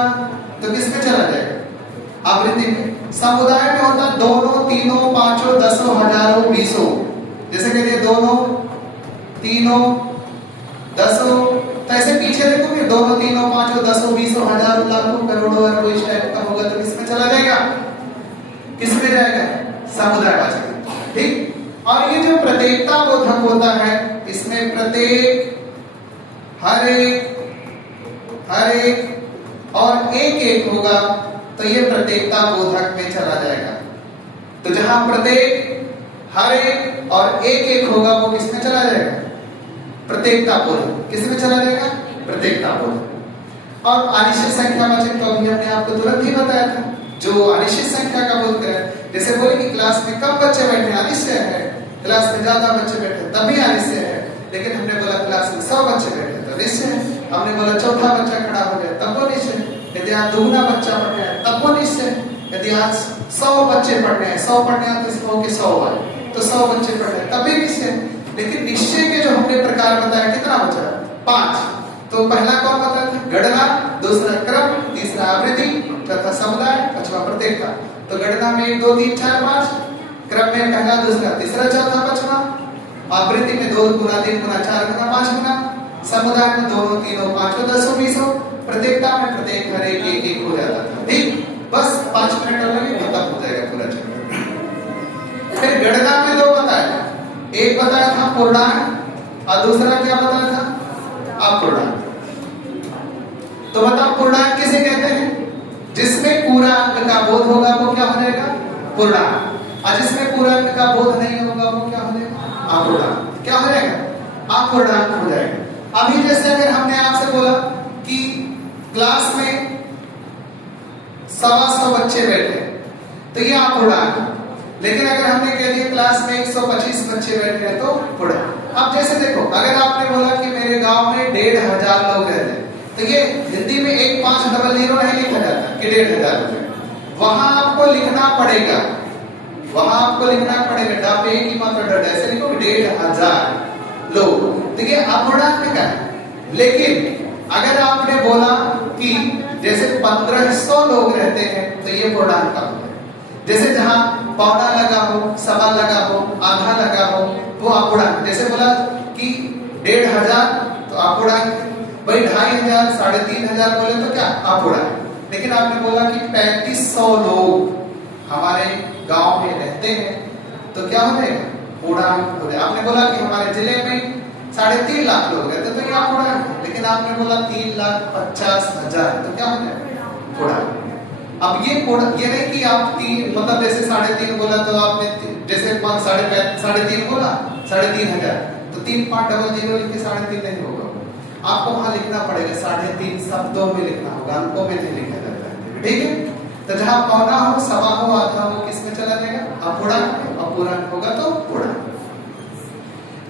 तो किसमें चला जाएगा? आवृत्ति में। समुदाय में होता दोनों, तीनों, पांचों, दसों, हजारों, बीसों। जैसे कहते दोनों, तीनों, दसों, तो ऐसे पीछे देखोगे दोनों, तीनों, पांचों, दसों, बीसों, हजारों, लाखों, करोड़ों, अरबों, इस टाइप का होगा तो किसमें चला जाएगा? किसमें जाएगा? समुदायवाचक। ठीक। और ये जो प्रत्येकता बोधक होता है, इसमें प्रत्येक, हर एक और एक होगा तो ये प्रत्येकता बोधक में चला जाएगा। तो जहां प्रत्येक, हर एक और एक होगा वो किसमें चला जाएगा? प्रत्येकता बोधक। किसमें चला जाएगा? प्रत्येकता बोधक। और अनिश्चित संख्यावाचक तो अभी हमने आपको तुरंत ही बताया था, जो अनिश्चित संख्या का बोध करे। जैसे बोले कि क्लास में कम बच्चे बैठे अनिश्चय है, क्लास में ज्यादा बच्चे बैठे तभी अनिश्चय है। लेकिन हमने बोला क्लास में 100 बच्चे बैठे तो निश्चय है। हमने बोला चौथा बच्चा खड़ा हो गया तब वो निश्चय है। यदि आज दुगना बच्चा पढ़ रहा है तब वो निश्चय है। यदि आज 100 बच्चे पढ़ रहे हैं, 100 पढ़ने आते हैं तो 100 आए तो 100 बच्चे पढ़ रहे हैं तभी निश्चय है। लेकिन निश्चय के जो हमने प्रकार बताया कितना बचा? 5। तो पहला कौन बताया था? गणना, दूसरा क्रम, तीसरा आवृत्ति, चौथा समुदाय, पांचवा प्रत्येकता। तो गणना में 1 2 3 4 5, क्रम में पहला, दूसरा, तीसरा, चौथा, पांचवा, आवृत्ति में 2 गुना, 3 गुना, 4 गुना, 5 गुना, समुदाय में 2 3 5 10 20, प्रत्येकता में प्रत्येक हर एक हो जाता था। ठीक। बस 5 मिनट और लगे खत्म हो जाएगा पूरा चैप्टर। फिर गणना में 2 बताया, एक बताया था पूर्णांक और दूसरा क्या बताया था? अपूर्णांक। तो बताओ पूर्णांक किसे कहते हैं? जिसमें पूरा अंक का बोध होगा वो क्या हो जाएगा? पूर्णांक। और जिसमें पूरा अंक का बोध नहीं होगा वो क्या हो जाएगा? अपूर्णांक। क्या हो जाएगा? अपूर्णांक हो जाएगा। अभी जैसे अगर हमने आपसे बोला कि क्लास में 125 बच्चे बैठे तो ये अपूर्णांक। लेकिन अगर हमने कह दिया क्लास में 125 बच्चे बैठे हैं तो पूर्णांक। अब जैसे देखो, अगर आपने बोला कि मेरे गांव में 1,500 लोग रहते हैं तो ये हिंदी में 1500 नहीं लिखा जाता कि 1,500 लोग। वहां आपको लिखना पड़ेगा, वहां आपको लिखना पड़ेगा डाप एक ही मात्र डट ऐसे लिखो 1,500 लोग। देखिए अपूर्णांक का है। लेकिन अगर आपने बोला कि जैसे 1500 लोग रहते हैं तो ये पूर्णांक का होगा। जैसे जहां पौना लगा हो, सवा लगा हो, आधा लगा हो वो अपूर्णांक। जैसे बोला कि 1,500 तो अपूर्णांक, भाई 2,500 3,500 बोले तो क्या? अपूर्णांक। लेकिन आपने बोला कि 3,500 लोग हमारे गांव में रहते हैं तो क्या हो जाएगा? पूर्णांक हो जाएगा। आपने बोला कि हमारे जिले में 3.5 लाख लोग रहते तो ये अपूर्णांक। लेकिन आपने बोला 3,50,000 तो क्या हो जाएगा? पूर्णांक। अब ये नहीं कि आप 3 मतलब जैसे 3.5 बोला तो आपने जैसे 3.5 बोला 3,500 तो 3 5 डबल 0 लिख के 3.5 नहीं होगा। आपको वहां लिखना पड़ेगा 3.5 शब्दों में लिखना होगा, अंकों में नहीं लिखा जाता है। ठीक है। तो जहां पौना हो, सवा हो, आधा हो किसमें चला जाएगा? अपूर्णांक। अपूर्णांक होगा तो पूर्णांक।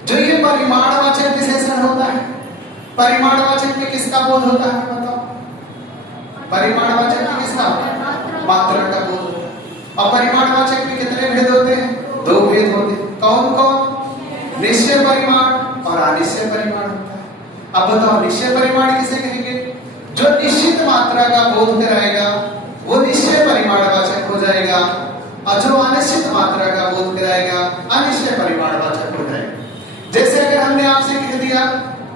जो ये परिमाणवाचक विशेषण होता है, परिमाणवाचक में किसका बोध होता है बताओ? परिमाणवाचक में किसका होता है? मात्रा का बोध होता है। और परिमाणवाचक में कितने भेद होते हैं? 2 भेद होते हैं। कौन कौन? निश्चय परिमाण और अनिश्चय परिमाण होता है। अब बताओ निश्चय परिमाण किसे कहेंगे? जो निश्चित मात्रा का बोध कराएगा वो निश्चय परिमाणवाचक हो जाएगा, और जो अनिश्चित मात्रा का बोध कराएगा अनिश्चय परिमाणवाचक हो जाएगा। जैसे अगर हमने आपसे कह दिया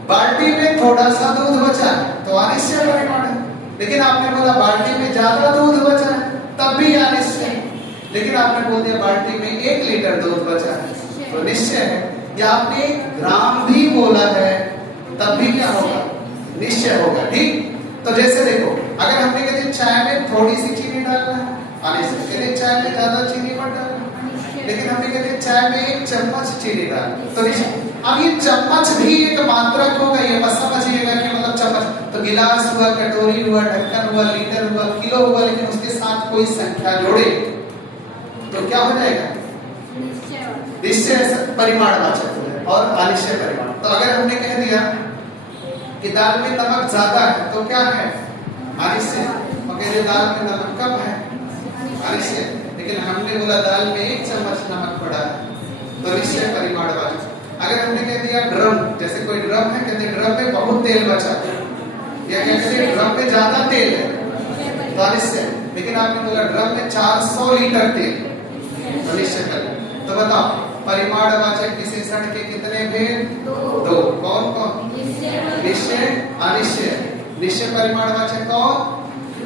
बाल्टी में थोड़ा सा दूध बचा है तो अनिश्चय परिमाण है। लेकिन आपने बोला बाल्टी में ज्यादा दूध बचा है तब भी अनिश्चय। लेकिन आपने बोल दिया बाल्टी में 1 लीटर दूध बचा है तो निश्चय है। या आपने 1 ग्राम भी बोला है तब भी क्या होगा? निश्चय होगा। ठीक। तो जैसे देखो, अगर हमने कहते चाय में थोड़ी सी चीनी डालना है अनिश्चय। कहते चाय में ज्यादा चीनी मत डालो, लेकिन हमने कहते चाय में 1 चम्मच चीनी डाल तो निश्चय। अब ये चम्मच भी एक मात्रक होगा, ये मत समझिएगा कि मतलब चम्मच तो गिलास हुआ, कटोरी हुआ, ढक्कन हुआ, लीटर हुआ, किलो हुआ, लेकिन उसके साथ कोई संख्या जोड़े तो क्या हो जाएगा? निश्चय परिमाणवाचक और अनिश्चय परिमाण। तो अगर हमने कह दिया कि दाल में नमक ज्यादा है तो क्या है? अनिश्चय। और दाल में नमक कम है? अनिश्चय। लेकिन हमने बोला दाल में 1 चम्मच नमक पड़ा है तो निश्चय परिमाणवाचक। अगर हमने कह दिया ड्रम, जैसे कोई ड्रम है, कहते ड्रम में बहुत तेल बचा है, या कहते हैं ड्रम में ज्यादा तेल है तो अनिश्चय। लेकिन आपने बोला ड्रम में 400 लीटर तेल तो निश्चय कर। तो बताओ परिमाणवाचक विशेषण के कितने भेद? 2। कौन कौन? निश्चय अनिश्चय। निश्चय परिमाणवाचक कौन?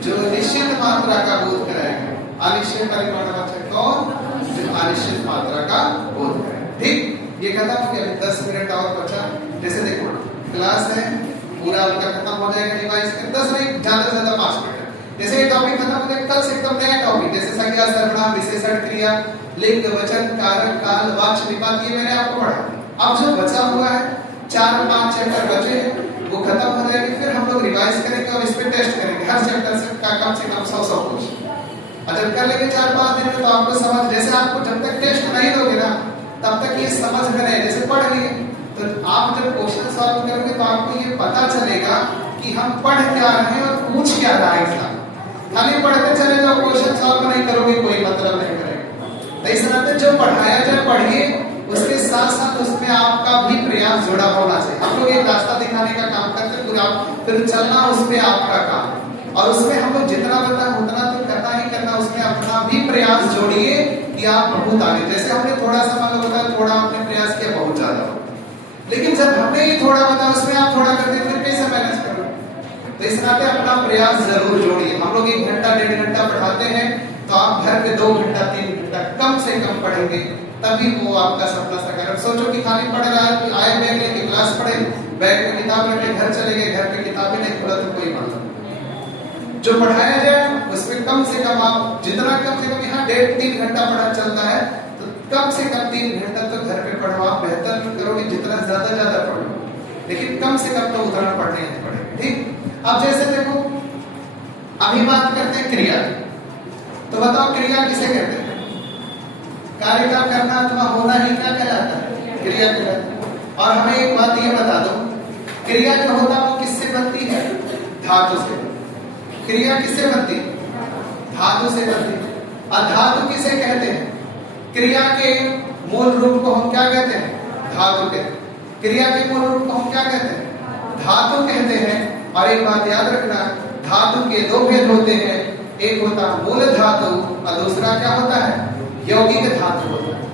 जो निश्चित मात्रा का बोध कराएगा। अनिश्चय परिमाणवाचक कौन? जो अनिश्चित मात्रा का बोध कराएगा। ठीक, ये खत्म हो गया। 10 मिनट और बचा। जैसे देखो क्लास है पूरा उनका खत्म हो जाएगा, रिवाइज कर 10 नहीं ज्यादा से ज्यादा 5 मिनट। जैसे ये टॉपिक खत्म हो जाएगा, कल से एकदम नया टॉपिक, जैसे संज्ञा, सर्वनाम, विशेषण, क्रिया, लिंग, वचन, कारक, काल, वाच्य, निपात, ये मैंने आपको पढ़ा। अब जो बचा हुआ है 4-5 चैप्टर बचे हैं वो खत्म हो जाएंगे, फिर हम लोग रिवाइज करेंगे और इस पे टेस्ट करेंगे हर चैप्टर से कम 100 क्वेश्चन। और जब कर लेंगे 4-5 दिन में तो आपको समझ, जैसे आपको जब तक टेस्ट नहीं दोगे ना तब तक ये समझ में नहीं, जैसे पढ़ लिए तो आप जब क्वेश्चन सॉल्व करोगे तो आपको ये पता चलेगा कि हम पढ़ क्या रहे हैं और पूछ क्या रहा है एग्जाम। खाली पढ़ते चले जाओ, क्वेश्चन सॉल्व नहीं करोगे, कोई मतलब नहीं करेगा। तो इस नाते जो पढ़ाया जाए पढ़िए, उसके साथ साथ उसमें आपका भी प्रयास जुड़ा होना चाहिए। हम लोग एक रास्ता दिखाने का काम करते हैं, पूरा फिर चलना उसमें आपका काम, और उसमें हम लोग जितना बताएं उतना तो करना ही करना, उसमें अपना भी प्रयास जोड़िए कि आप बहुत आगे। जैसे हमने थोड़ा सा मान लो बताया, थोड़ा आपने प्रयास किया, बहुत ज्यादा, लेकिन जब हमने ये थोड़ा बताया उसमें आप थोड़ा करते फिर कैसे मैनेज करोगे? तो इस नाते अपना प्रयास जरूर जोड़िए। हम लोग 1 घंटा 1.5 घंटा पढ़ाते हैं तो आप घर पे 2 घंटा 3 घंटा कम से कम पढ़ेंगे, तभी वो आपका सपना साकार है। सोचो कि खाली पढ़ रहा है, आए बैग लेके क्लास पढ़े, बैग में किताब रखे, घर चले गए, घर पे किताबें नहीं खोला तो कोई मतलब। जो पढ़ाया जाए उसमें कम से कम आप जितना कम से कम, यहाँ 1.5-3 घंटा पढ़ा चलता है तो कम से कम 3 घंटा तो घर पे पढ़ो। आप बेहतर करोगे जितना ज्यादा पढ़ो, लेकिन कम से कम तो उतना पढ़ने ही पड़ेगा। ठीक, अब जैसे देखो अभी बात करते हैं क्रिया। तो बताओ क्रिया किसे कहते हैं? कार्य का करना अथवा होना ही क्या कहलाता है? क्रिया कहलाता है। और हमें एक बात ये बता दो, क्रिया जो होता है वो किससे बनती है? धातु से। क्रिया किससे बनती है? धातु से बनती है। और धातु किसे कहते हैं? क्रिया के मूल रूप को हम क्या कहते हैं? धातु कहते हैं। क्रिया के मूल रूप को हम क्या कहते हैं? धातु कहते हैं। और एक बात याद रखना, धातु के 2 भेद होते हैं, एक होता है मूल धातु और दूसरा क्या होता है? यौगिक धातु होता है।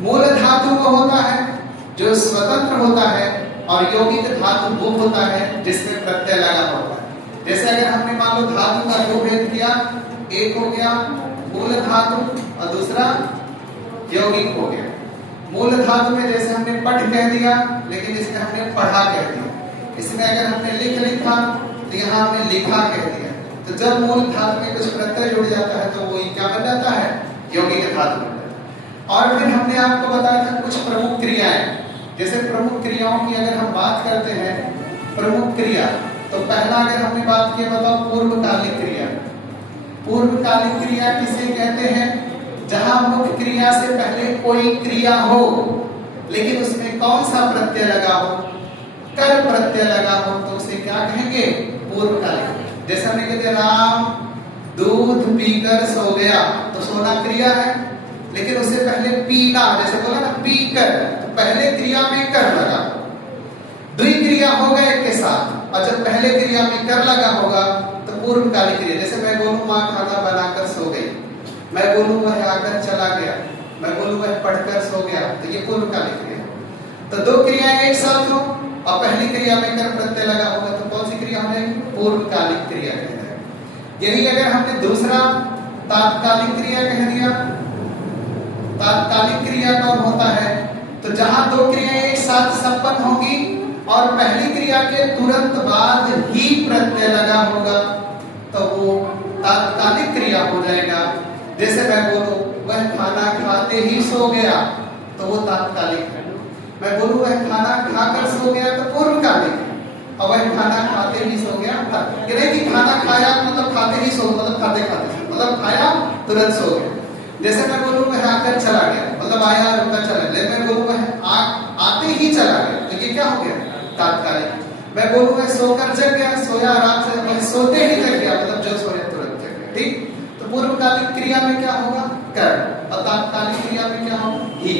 मूल धातु वो होता है जो स्वतंत्र होता है, और यौगिक धातु वो होता है जिसमें प्रत्यय लगा होता है। जैसे अगर हमने मान लो धातु का 2 भेद किया, एक हो गया मूल धातु और दूसरा यौगिक हो गया। मूल धातु में जैसे हमने पढ़ कह दिया, लेकिन इसमें हमने पढ़ा कह दिया। इसमें अगर हमने लिखा तो यहाँ हमने लिखा कह दिया। तो जब मूल धातु में कुछ प्रत्यय जुड़ जाता है तो वो क्या बन जाता है? यौगिक धातु बन जाता है। और फिर हमने आपको बताया था कुछ प्रमुख क्रियाएं। जैसे प्रमुख क्रियाओं की अगर हम बात करते हैं, प्रमुख क्रिया, तो पहला अगर हमने बात की बताओ पूर्वकालिक क्रिया। पूर्वकालिक क्रिया किसे कहते हैं? जहां मुख्य क्रिया से पहले कोई क्रिया हो, लेकिन उसमें कौन सा प्रत्यय लगा हो? कर प्रत्यय लगा हो, तो उसे क्या कहेंगे? पूर्वकालिक। जैसे हमने कहते राम दूध पीकर सो गया, तो सोना क्रिया है, लेकिन उससे पहले पीना, जैसे बोला ना पीकर, तो पहले क्रिया में कर लगा। द्विक्रिया होगा एक के साथ, और जब पहले क्रिया में कर लगा होगा तो पूर्वकालिक क्रिया। जैसे मैं बोलूं माँ खाना बनाकर सो गई, मैं बोलूं वह आकर चला गया, मैं बोलूं वह पढ़कर सो गया, तो ये पूर्वकालिक क्रिया। तो 2 क्रियाएं एक साथ हो और पहली क्रिया में कर प्रत्यय लगा होगा तो कौन सी क्रिया हो जाएगी? पूर्वकालिक क्रिया कहते हैं। यही अगर हमने दूसरा तात्कालिक क्रिया कह दिया, तात्कालिक क्रिया कौन होता है? तो जहां 2 क्रियाएं एक साथ संपन्न होगी और पहली क्रिया के तुरंत बाद ही प्रत्यय लगा होगा तो वो तात्कालिक क्रिया हो जाएगा। जैसे मैं बोलूं वह खाना खाते ही सो गया, तो वो तात्कालिक है। मैं बोलूं वह खाना खाकर सो गया, तो पूर्वकालिक है। और वह खाना खाते ही सो गया, कि खाना खाया मतलब खाते ही सो, मतलब खाते खाते, मतलब खाया तुरंत सो गया। जैसे मैं बोलूं वह आकर चला गया, मतलब आया रुका चला। लेकिन मैं बोलूं वह आते ही चला गया, तो ये क्या हो गया? तात्कालिक। मैं बोलूं वह सोकर जग गया, सोया आराम से, वह सोते ही जग गया, मतलब जो सोया तुरंत जग गया। ठीक, तो पूर्वकालिक क्रिया में क्या होगा? कर, और तात्कालिक क्रिया में क्या होगा? ही।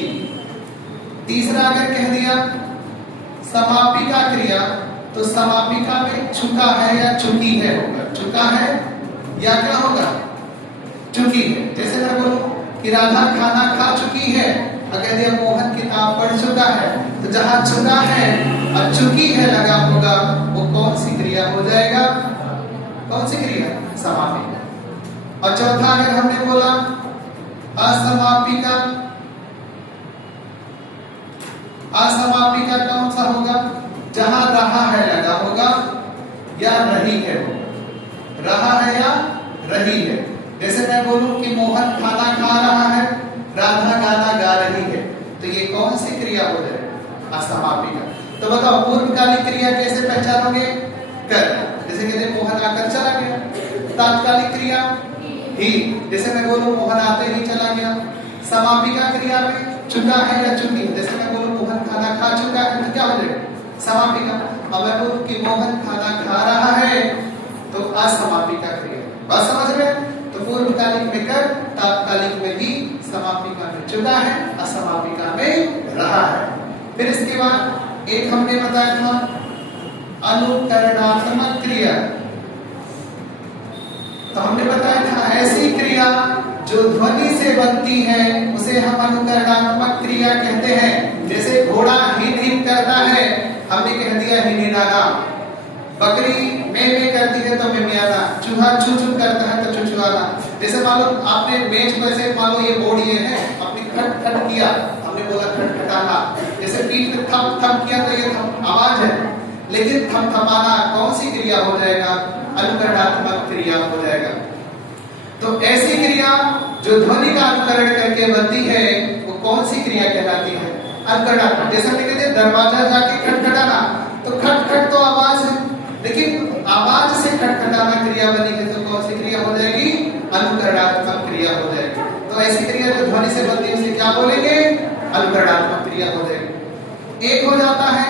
तीसरा अगर कह दिया समापिका क्रिया, तो समापिका में चुका है या चुकी है होगा। चुका है या क्या होगा? चुकी है। जैसे मैं बोलूं कि राधा खाना खा चुकी है, अगर दिया मोहन किताब पढ़ चुका है, तो जहां चुका है और चुकी है लगा होगा, वो कौन सी क्रिया हो जाएगा? कौन सी क्रिया? समापिका। और चौथा अगर हमने बोला असमापिका, असमापिका कौन सा होगा? जहां रहा है लगा होगा या रही है होगा। रहा है या रही है। जैसे मैं बोलूं कि मोहन खाना खा रहा है, राधा गाना गा रही है, तो ये कौन सी क्रिया हो जाए? असमापिका। तो बताओ पूर्वकालिक क्रिया कैसे पहचानोगे? कर, जैसे कहते मोहन आकर चला गया। तात्कालिक क्रिया ही, जैसे मैं बोलूं मोहन आते ही चला गया। समापिका क्रिया में चुका है या चुकी, जैसे मैं बोलूं मोहन खाना खा चुका है, तो क्या हो जाएगा? समापिका। और मैं बोलूं कि मोहन खाना खा रहा है, तो असमापिका क्रिया। बस समझ में? तो पूर्वकालिक में कर, तात्कालिक में भी, समापिका में चुका है, असमापिका में रहा है। फिर इसके बाद एक हमने बताया था अनुकरणात्मक क्रिया। तो हमने बताया था ऐसी क्रिया जो ध्वनि से बनती है उसे हम अनुकरणात्मक क्रिया कहते हैं। जैसे घोड़ा हिन हिन करता है, हमने कह दिया हिनहिनाना। बकरी में करती है तो मिमियाना। चूहा चू चू करता है तो चुचुआना। जैसे मान लो आपने मेज पर से मान लो ये बोर्ड ये है, आपने खट खट किया, हमने बोला खटखटाना। जैसे पीठ में थप थप किया तो ये आवाज है, लेकिन थपथपाना कौन सी क्रिया हो जाएगा? अनुकरणात्मक क्रिया हो जाएगा। तो ऐसी क्रिया जो ध्वनि का अनुकरण करके बनती है वो कौन सी क्रिया कहलाती है? अनुकरणात्मक। जैसे हम कहते हैं दरवाजा जाके खटखटाना, तो खट खट तो आवाज है, लेकिन आवाज से खटखटाना क्रिया बनी है, तो कौन सी क्रिया हो जाएगी? अनुकरणात्मक क्रिया हो जाएगी। तो ऐसी क्रिया जो ध्वनि से बनती है उसे क्या बोलेंगे? अनुकरणात्मक क्रिया हो जाएगी। एक हो जाता है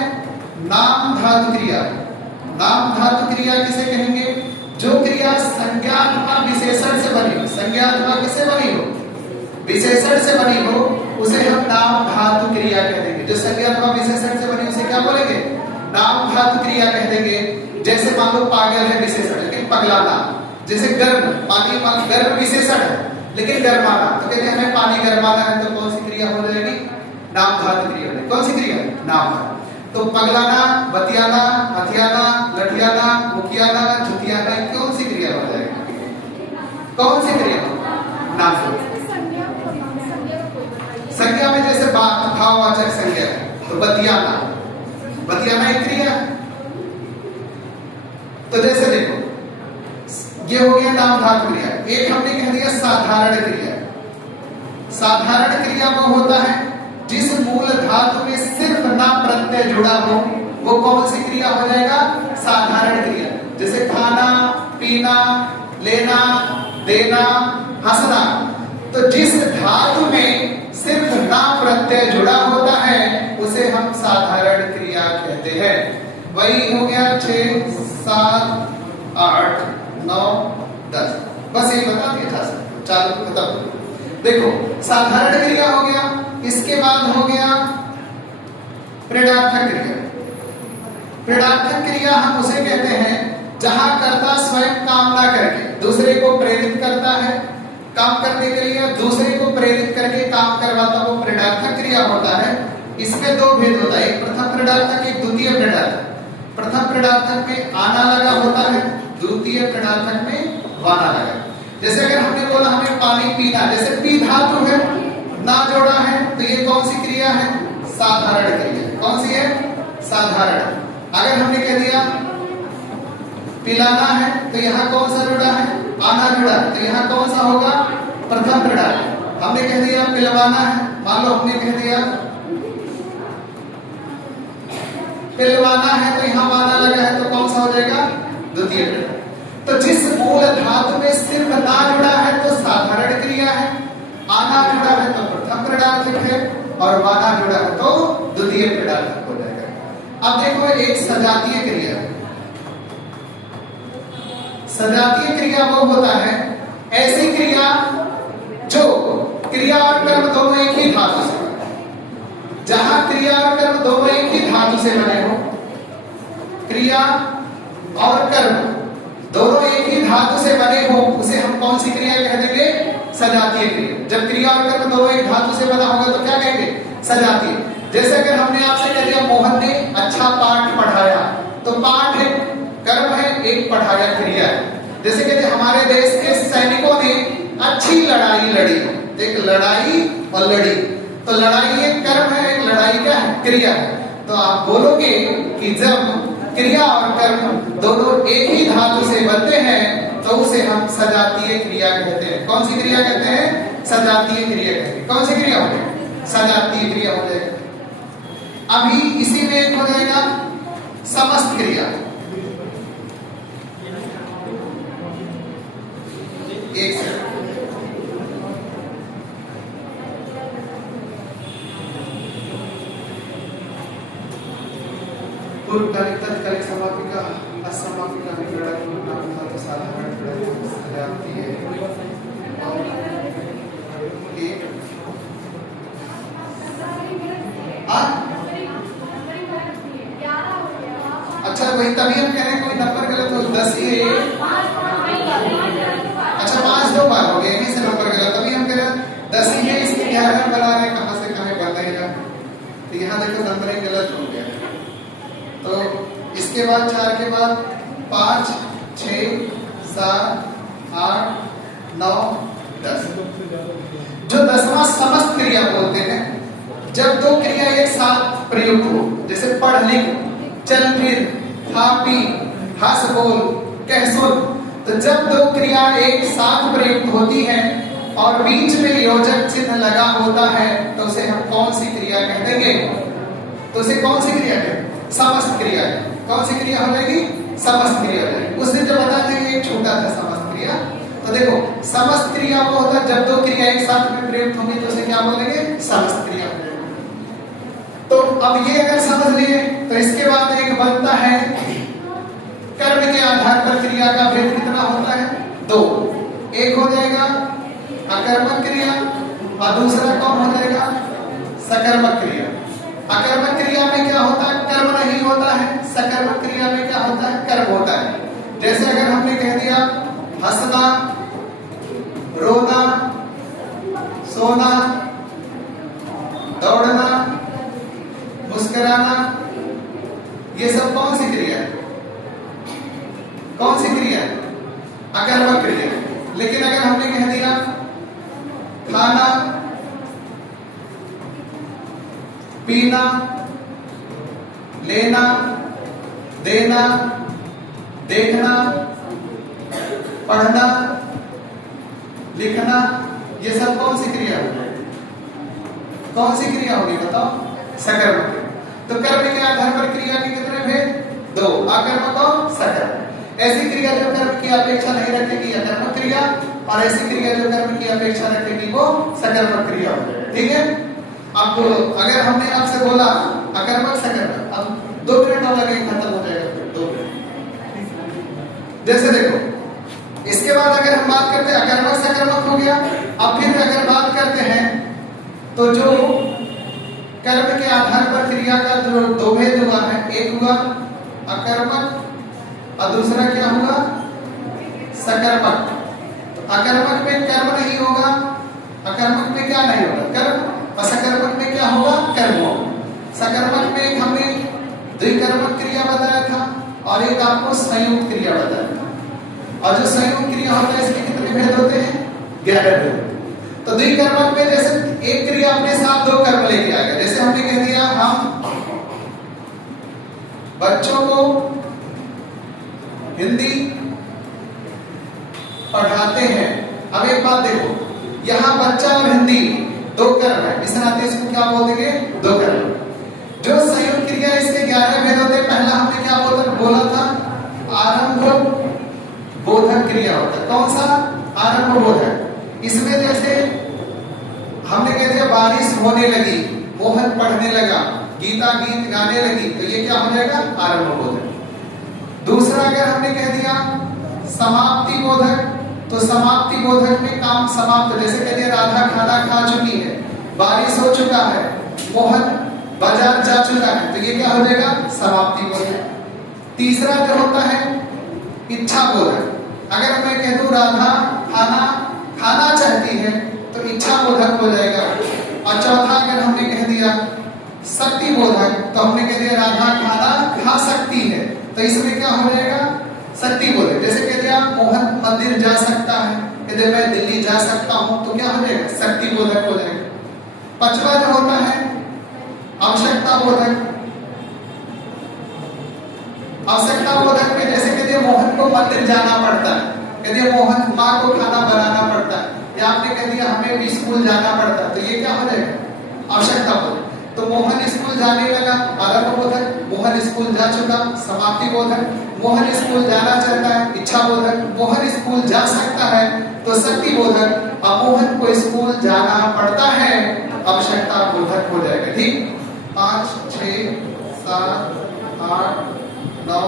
नाम धातु क्रिया। नाम धातु क्रिया किसे कहेंगे? जो क्रिया संज्ञा अथवा विशेषण से बनी हो। संज्ञा अथवा किससे बनी हो? विशेषण से बनी हो, उसे हम नाम धातु क्रिया कह देंगे। जो संज्ञा अथवा विशेषण से बनी उसे क्या बोलेंगे? नाम धातु क्रिया कह देंगे। जैसे मान लो पागल है विशेषण, लेकिन पगलाना। जैसे गर्म, पानी गर्म विशेषण है, लेकिन गर्माना, तो कहते हैं हमें पानी गर्माना है, तो कौन सी क्रिया हो जाएगी? नाम धातु क्रिया। कौन सी क्रिया? नाम धातु। तो पगलाना, बतियाना, हथियाना, लठियाना, मुखियाना, झुकियाना, कौन सी क्रिया हो जाएगी? कौन सी क्रिया? नाम धातु। संज्ञा में जैसे भाववाचक संज्ञा है, तो बतियाना, बतियाना एक क्रिया। तो जैसे देखो ये हो गया नाम धातु क्रिया। एक हमने कह दिया साधारण क्रिया। साधारण क्रिया वो होता है जिस मूल धातु में सिर्फ ना प्रत्यय जुड़ा हो, वो कौन सी क्रिया हो जाएगा? साधारण क्रिया। जैसे खाना, पीना, लेना, देना, हंसना। तो जिस धातु में सिर्फ ना प्रत्यय जुड़ा होता है उसे हम साधारण क्रिया कहते हैं। वही हो गया 6, 7, 8, 9, 10। बस ये बता दिया जा सकता। चालू खत्म। देखो साधारण क्रिया हो गया, इसके बाद हो गया प्रेरणात्मक क्रिया। प्रेरणात्मक क्रिया हम उसे कहते हैं जहां कर्ता स्वयं काम ना करके दूसरे को प्रेरित करता है काम करने के लिए, दूसरे को प्रेरित करके काम करवाता, वो प्रेरणात्मक क्रिया होता है। इसमें दो भेद होता है, एक प्रथम प्रेरणात्मक, एक द्वितीय प्रेरणात्मक। प्रथम प्रेरणात्मक में आना लगा होता है, द्वितीय प्रेरणात्मक में वाना लगा। जैसे अगर हमने बोला हमें पानी पीना, जैसे पी धातु है, ना जोड़ा है, तो ये कौन सी क्रिया है? साधारण क्रिया। कौन सी है? साधारण। अगर हमने कह दिया पिलाना है, तो यहाँ कौन सा जुड़ा है? आना जुड़ा, तो यहाँ कौन सा होगा? प्रथम क्रीड़ा। हमने कह दिया पिलवाना है, मान लो हमने कह दिया पिलवाना है, तो यहाँ वाना लगा है, तो कौन सा हो जाएगा? द्वितीय क्रीड़ा। तो जिस मूल धातु में सिर्फ ना जुड़ा है तो साधारण क्रिया है, आना जुड़ा है तो प्रथम क्रीडार्थक है, और वाना जुड़ा है तो द्वितीय क्रीडार्थक हो जाएगा। अब देखो एक सजातीय क्रिया। सजातीय क्रिया वो होता है ऐसी क्रिया जो क्रिया और कर्म दोनों एक ही धातु से बने। जहां क्रिया और कर्म दोनों एक ही धातु से बने हो, क्रिया और कर्म दोनों एक ही धातु से बने हो, उसे हम कौन सी क्रिया कह देंगे? सजातीय क्रिया। जब क्रिया और कर्म दोनों एक धातु से बना होगा तो क्या कहेंगे? सजातीय। जैसे अगर हमने आपसे कह दिया मोहन ने अच्छा पाठ पढ़ाया, तो पाठ है, कर्म है, एक पढ़ाया क्रिया है। जैसे कहते हमारे देश के सैनिकों ने अच्छी लड़ाई लड़ी, एक लड़ाई और लड़ी, तो लड़ाई एक कर्म है, एक लड़ाई क्या है? क्रिया है। तो आप बोलोगे कि जब क्रिया और कर्म दोनों एक ही धातु से बनते हैं तो उसे हम सजातीय क्रिया कहते हैं। कौन सी क्रिया कहते हैं? सजातीय क्रिया कहते हैं। कौन सी क्रिया हो गई? सजातीय क्रिया हो जाएगा। अभी इसी में एक हो जाएगा समस्त क्रिया। एक सेकंड, पूर्वकालिक तत्कालिक समापिका असमापिका विग्रह नाम था तो साधारण विग्रह सजाती है। अच्छा वही तभी हम कह रहे हैं कोई नंबर गलत हो, 10 ही है। अच्छा 5 2 बार हो गए, यहीं से नंबर गलत, तभी हम कह रहे हैं 10 ही है, इसके 11 बना रहे हैं, कहां से कहां बनेगा? तो यहाँ देखो नंबर गलत हो गया। तो इसके बाद 4 के बाद 5 6 7 8 9 10, जो 10वां समस्त क्रिया बोलते हैं। जब दो क्रिया एक साथ प्रयुक्त हो, जैसे पढ़ लिख, चल फिर, खा पी, हंस बोल, कह सुन, तो जब दो क्रिया एक साथ प्रयुक्त होती है और बीच में योजक चिन्ह लगा होता है तो उसे हम कौन सी क्रिया कह देंगे? तो उसे कौन सी क्रिया कहेंगे? समस्त क्रिया है। कौन सी क्रिया हो जाएगी? समस्त क्रिया हो जाएगी। उस दिन जब बताया था एक छोटा था समस्त क्रिया, तो देखो समस्त क्रिया वो होता है जब दो क्रिया एक साथ में प्रयुक्त होंगी तो उसे क्या बोलेंगे? समस्त क्रिया। तो अब ये अगर समझ लिए तो इसके बाद एक बनता है कर्म के आधार पर क्रिया का भेद कितना होता है? 2। एक हो जाएगा अकर्मक क्रिया और दूसरा कौन हो जाएगा? सकर्मक क्रिया। अकर्मक क्रिया में क्या होता है? कर्म नहीं होता है। सकर्मक क्रिया में क्या होता है? कर्म होता है। जैसे अगर हमने कह दिया हंसना, रोना, सोना, दौड़ना, मुस्कुराना, ये सब कौन सी क्रिया है? कौन सी क्रिया है? अकर्मक क्रिया। लेकिन अगर हमने कह दिया खाना, पीना, लेना, देना, देखना, पढ़ना, लिखना, ये सब कौन सी क्रिया होगी? कौन सी क्रिया होगी बताओ? सकर्मक। तो कर्म के आधार पर क्रिया के कितने भेद? 2, अकर्मक और सकर्मक। ऐसी क्रिया जो कर्म की अपेक्षा नहीं रखेगी अकर्मक क्रिया, और ऐसी क्रिया जो कर्म की अपेक्षा रखेगी वो सकर्मक क्रिया होगी। ठीक है। अब अगर हमने आपसे बोला अकर्मक सकर्मक, अब 2 मिनट और लगेंगे, खत्म हो जाएगा 2 मिनट। जैसे देखो इसके बाद अगर हम बात करते हैं अकर्मक सकर्मक हो गया। अब फिर अगर बात करते हैं तो जो कर्म के आधार पर क्रिया का जो 2 भेद हुआ है, एक हुआ अकर्मक और दूसरा क्या हुआ? सकर्मक। अकर्मक में कर्म नहीं होगा, अकर्मक में क्या नहीं होगा? कर्म। और सकर्मक में क्या होगा? कर्म होगा। सकर्मक में हमने द्विकर्मक क्रिया बताया था और एक आपको संयुक्त क्रिया बताया था। और जो संयुक्त क्रिया होता है इसके कितने भेद होते हैं? 11 भेद। तो द्विकर्मक में जैसे एक क्रिया अपने साथ 2 कर्म लेके आएगा। जैसे हमने कह दिया हम बच्चों को हिंदी पढ़ाते हैं। अब एक बात देखो, यहाँ बच्चा और हिंदी दो कर्म है, इस नाते इसको क्या बोल देंगे? दो कर्म। जो संयुक्त क्रिया इसके 11 भेद होते हैं। पहला हमने क्या बोला था? आरंभ बोधक क्रिया होता है। कौन सा? आरंभ बोधक। इसमें जैसे हमने कह दिया बारिश होने लगी, मोहन पढ़ने लगा, गीता गीत गाने लगी, तो ये क्या हो जाएगा? आरंभ बोधक। दूसरा अगर हमने कह दिया समाप्ति बोधक, तो समाप्ति बोधक में काम समाप्त, जैसे कह दिया राधा खाना खा चुकी है, बारिश हो चुका है, मोहन बाजार जा चुका है, तो ये क्या हो जाएगा? समाप्ति बोधक। तीसरा जो होता है इच्छा बोधक। अगर मैं कह दूं राधा खाना चाहती है, तो इच्छा बोधक हो जाएगा। और चौथा अगर हमने कह दिया शक्ति बोधक, तो हमने कह दिया राधा खाना खा सकती है, तो इसमें क्या हो जाएगा? शक्ति बोधक। जैसे कह दिया मोहन मंदिर जा सकता है, यदि मैं दिल्ली जा सकता हूं, तो क्या हो जाएगा? शक्ति बोधक हो जाएगा। पांचवा जो होता है आवश्यकता बोधक। आवश्यकता बोधक में जैसे कह दिया मोहन को मंदिर जाना पड़ता है, कह दिया मोहन माँ को खाना बनाना पड़ता है, या आपने कह दिया हमें भी स्कूल जाना पड़ता है, तो ये क्या हो जाएगा? आवश्यकता बोधक। तो मोहन स्कूल जाने लगा, आरंभ बोधक। मोहन स्कूल जा चुका, समाप्ति बोधक। मोहन स्कूल जाना चाहता है, इच्छा बोधक। मोहन स्कूल जा सकता है, तो शक्ति बोधक। अब मोहन को स्कूल जाना पड़ता है, आवश्यकता बोधक हो जाएगा। ठीक, 5, 6, 7, 8, 9,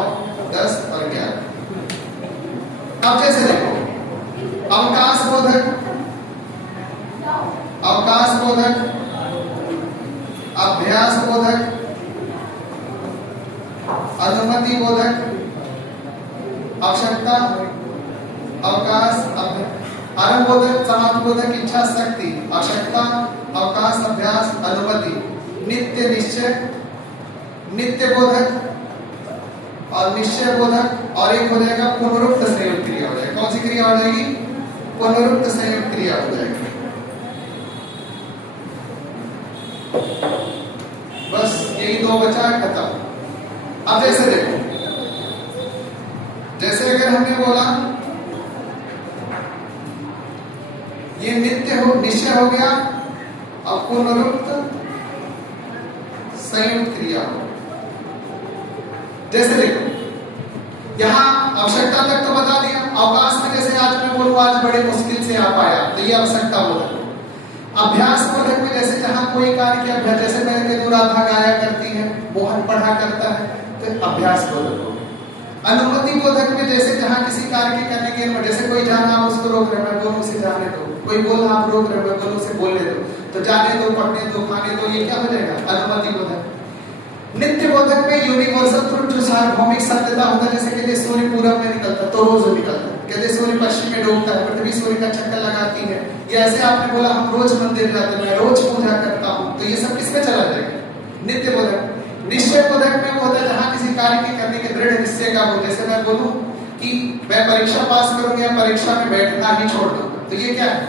10 और 11। अब जैसे देखो अवकाश बोधक, अवकाश बोधक, अभ्यास बोधक, अनुमति बोधक, आवश्यकता, अवकाश, आरंभ बोधक, समाप्ति बोधक, इच्छा, शक्ति, आवश्यकता, अवकाश, अभ्यास, अनुमति, नित्य निश्चय, नित्य बोधक और निश्चय बोधक। और एक हो जाएगा पुनरुक्त संयुक्त क्रिया हो जाएगी। कौन सी क्रिया हो जाएगी? पुनरुक्त संयुक्त क्रिया हो जाएगी। बस यही दो बचा, खत्म। अब जैसे देखो, जैसे अगर हमने बोला ये नित्य हो, निश्चय हो गया, अब पुनरुक्त संयुक्त क्रिया हो। जैसे देखो यहाँ आवश्यकता तक तो बता दिया, अवकाश में जैसे आज मैं बोलूं आज बड़े मुश्किल से आ पाया, तो ये आवश्यकता बोधक। अभ्यास बोधक में जैसे जहां कोई कार्य किया, जैसे मैं कहूं राधा गाया करती है, मोहन पढ़ा करता है, तो अभ्यास बोधक हो। अनुमति बोधक में जैसे जहां किसी कार्य के करने के, जैसे कोई जाना उसको रोक रहे, मैं बोलूं उसे जाने दो, कोई बोला आप रोक रहे, मैं बोलूं उसे बोलने दो, तो जाने दो, पढ़ने दो, खाने दो, ये क्या हो जाएगा? अनुमति बोधक। नित्य बोधक में यूनिवर्सल ट्रुथ, जो सार्वभौमिक सत्यता होता है, जैसे कहते सूर्य पूरब में निकलता तो रोज निकलता है, कहते सूर्य पश्चिम में डूबता है, पृथ्वी सूर्य का चक्कर लगाती है, या ऐसे आपने बोला हम रोज मंदिर जाते हैं, मैं रोज पूजा करता हूँ, तो ये सब किसमें चला जाएगा? नित्य बोधक। निश्चय बोधक में वो होता है जहाँ किसी कार्य के करने के दृढ़ निश्चय का हो, जैसे मैं बोलूँ कि मैं परीक्षा पास करूंगा, परीक्षा में बैठना ही छोड़ दूंगा, तो ये क्या है?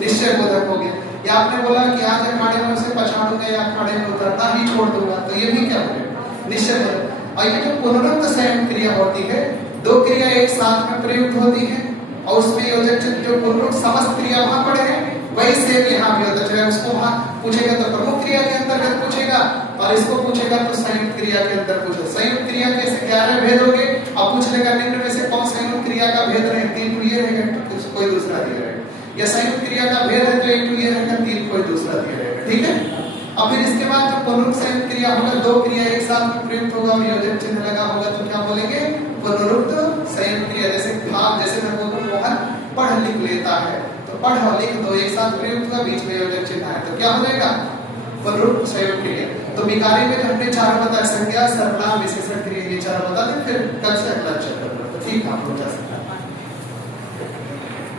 निश्चय बोधक हो गया। या आपने बोला कि आज अखाड़े में उसे पछाड़ूंगा या अखाड़े में उतरना ही छोड़ दूंगा, तो ये भी क्या हो गया? निश्चय बोधक। और ये जो पुनरुक्त संयुक्त क्रिया होती है, दो क्रिया एक साथ में प्रयुक्त होती है, और उसमें योजक जो पुनरुक्त समस्त क्रिया वहां पड़े हैं, वही सेम यहाँ भी होता है। उसको वहां पूछेगा तो प्रमुख क्रिया के अंतर्गत पूछेगा, और इसको पूछेगा तो संयुक्त क्रिया के अंदर पूछेगा। संयुक्त क्रिया के 11 भेद होंगे, और पूछ लेगा निम्न में से कौन संयुक्त क्रिया का भेद रहे, 3 को ये रहेगा, कोई दूसरा दिया रहेगा, या संयुक्त क्रिया का भेद है तो 1 को ये रहेगा, 3 कोई दूसरा दिया रहेगा। ठीक है। अब फिर इसके बाद जो पुनरुक्त संयुक्त क्रिया होगा, दो क्रिया एक साथ में प्रयुक्त होगा और योजक चिन्ह लगा होगा, तो क्या बोलेंगे? पुनरुक्त संयुक्त क्रिया। जैसे भाव, जैसे मैं बोलूं मोहन पढ़ लिख लेता है, तो पढ़ और लिख दो एक साथ प्रयुक्त हुआ, बीच में योजक चिन्ह है, तो क्या हो जाएगा? पुनरुक्त संयुक्त क्रिया। तो विकारी में हमने 4 बताया, संज्ञा, सर्वनाम, विशेषण क्रिया, ये 4 बता दें, फिर कल से अगला चैप्टर। ठीक है, आप लोग जा सकते हैं।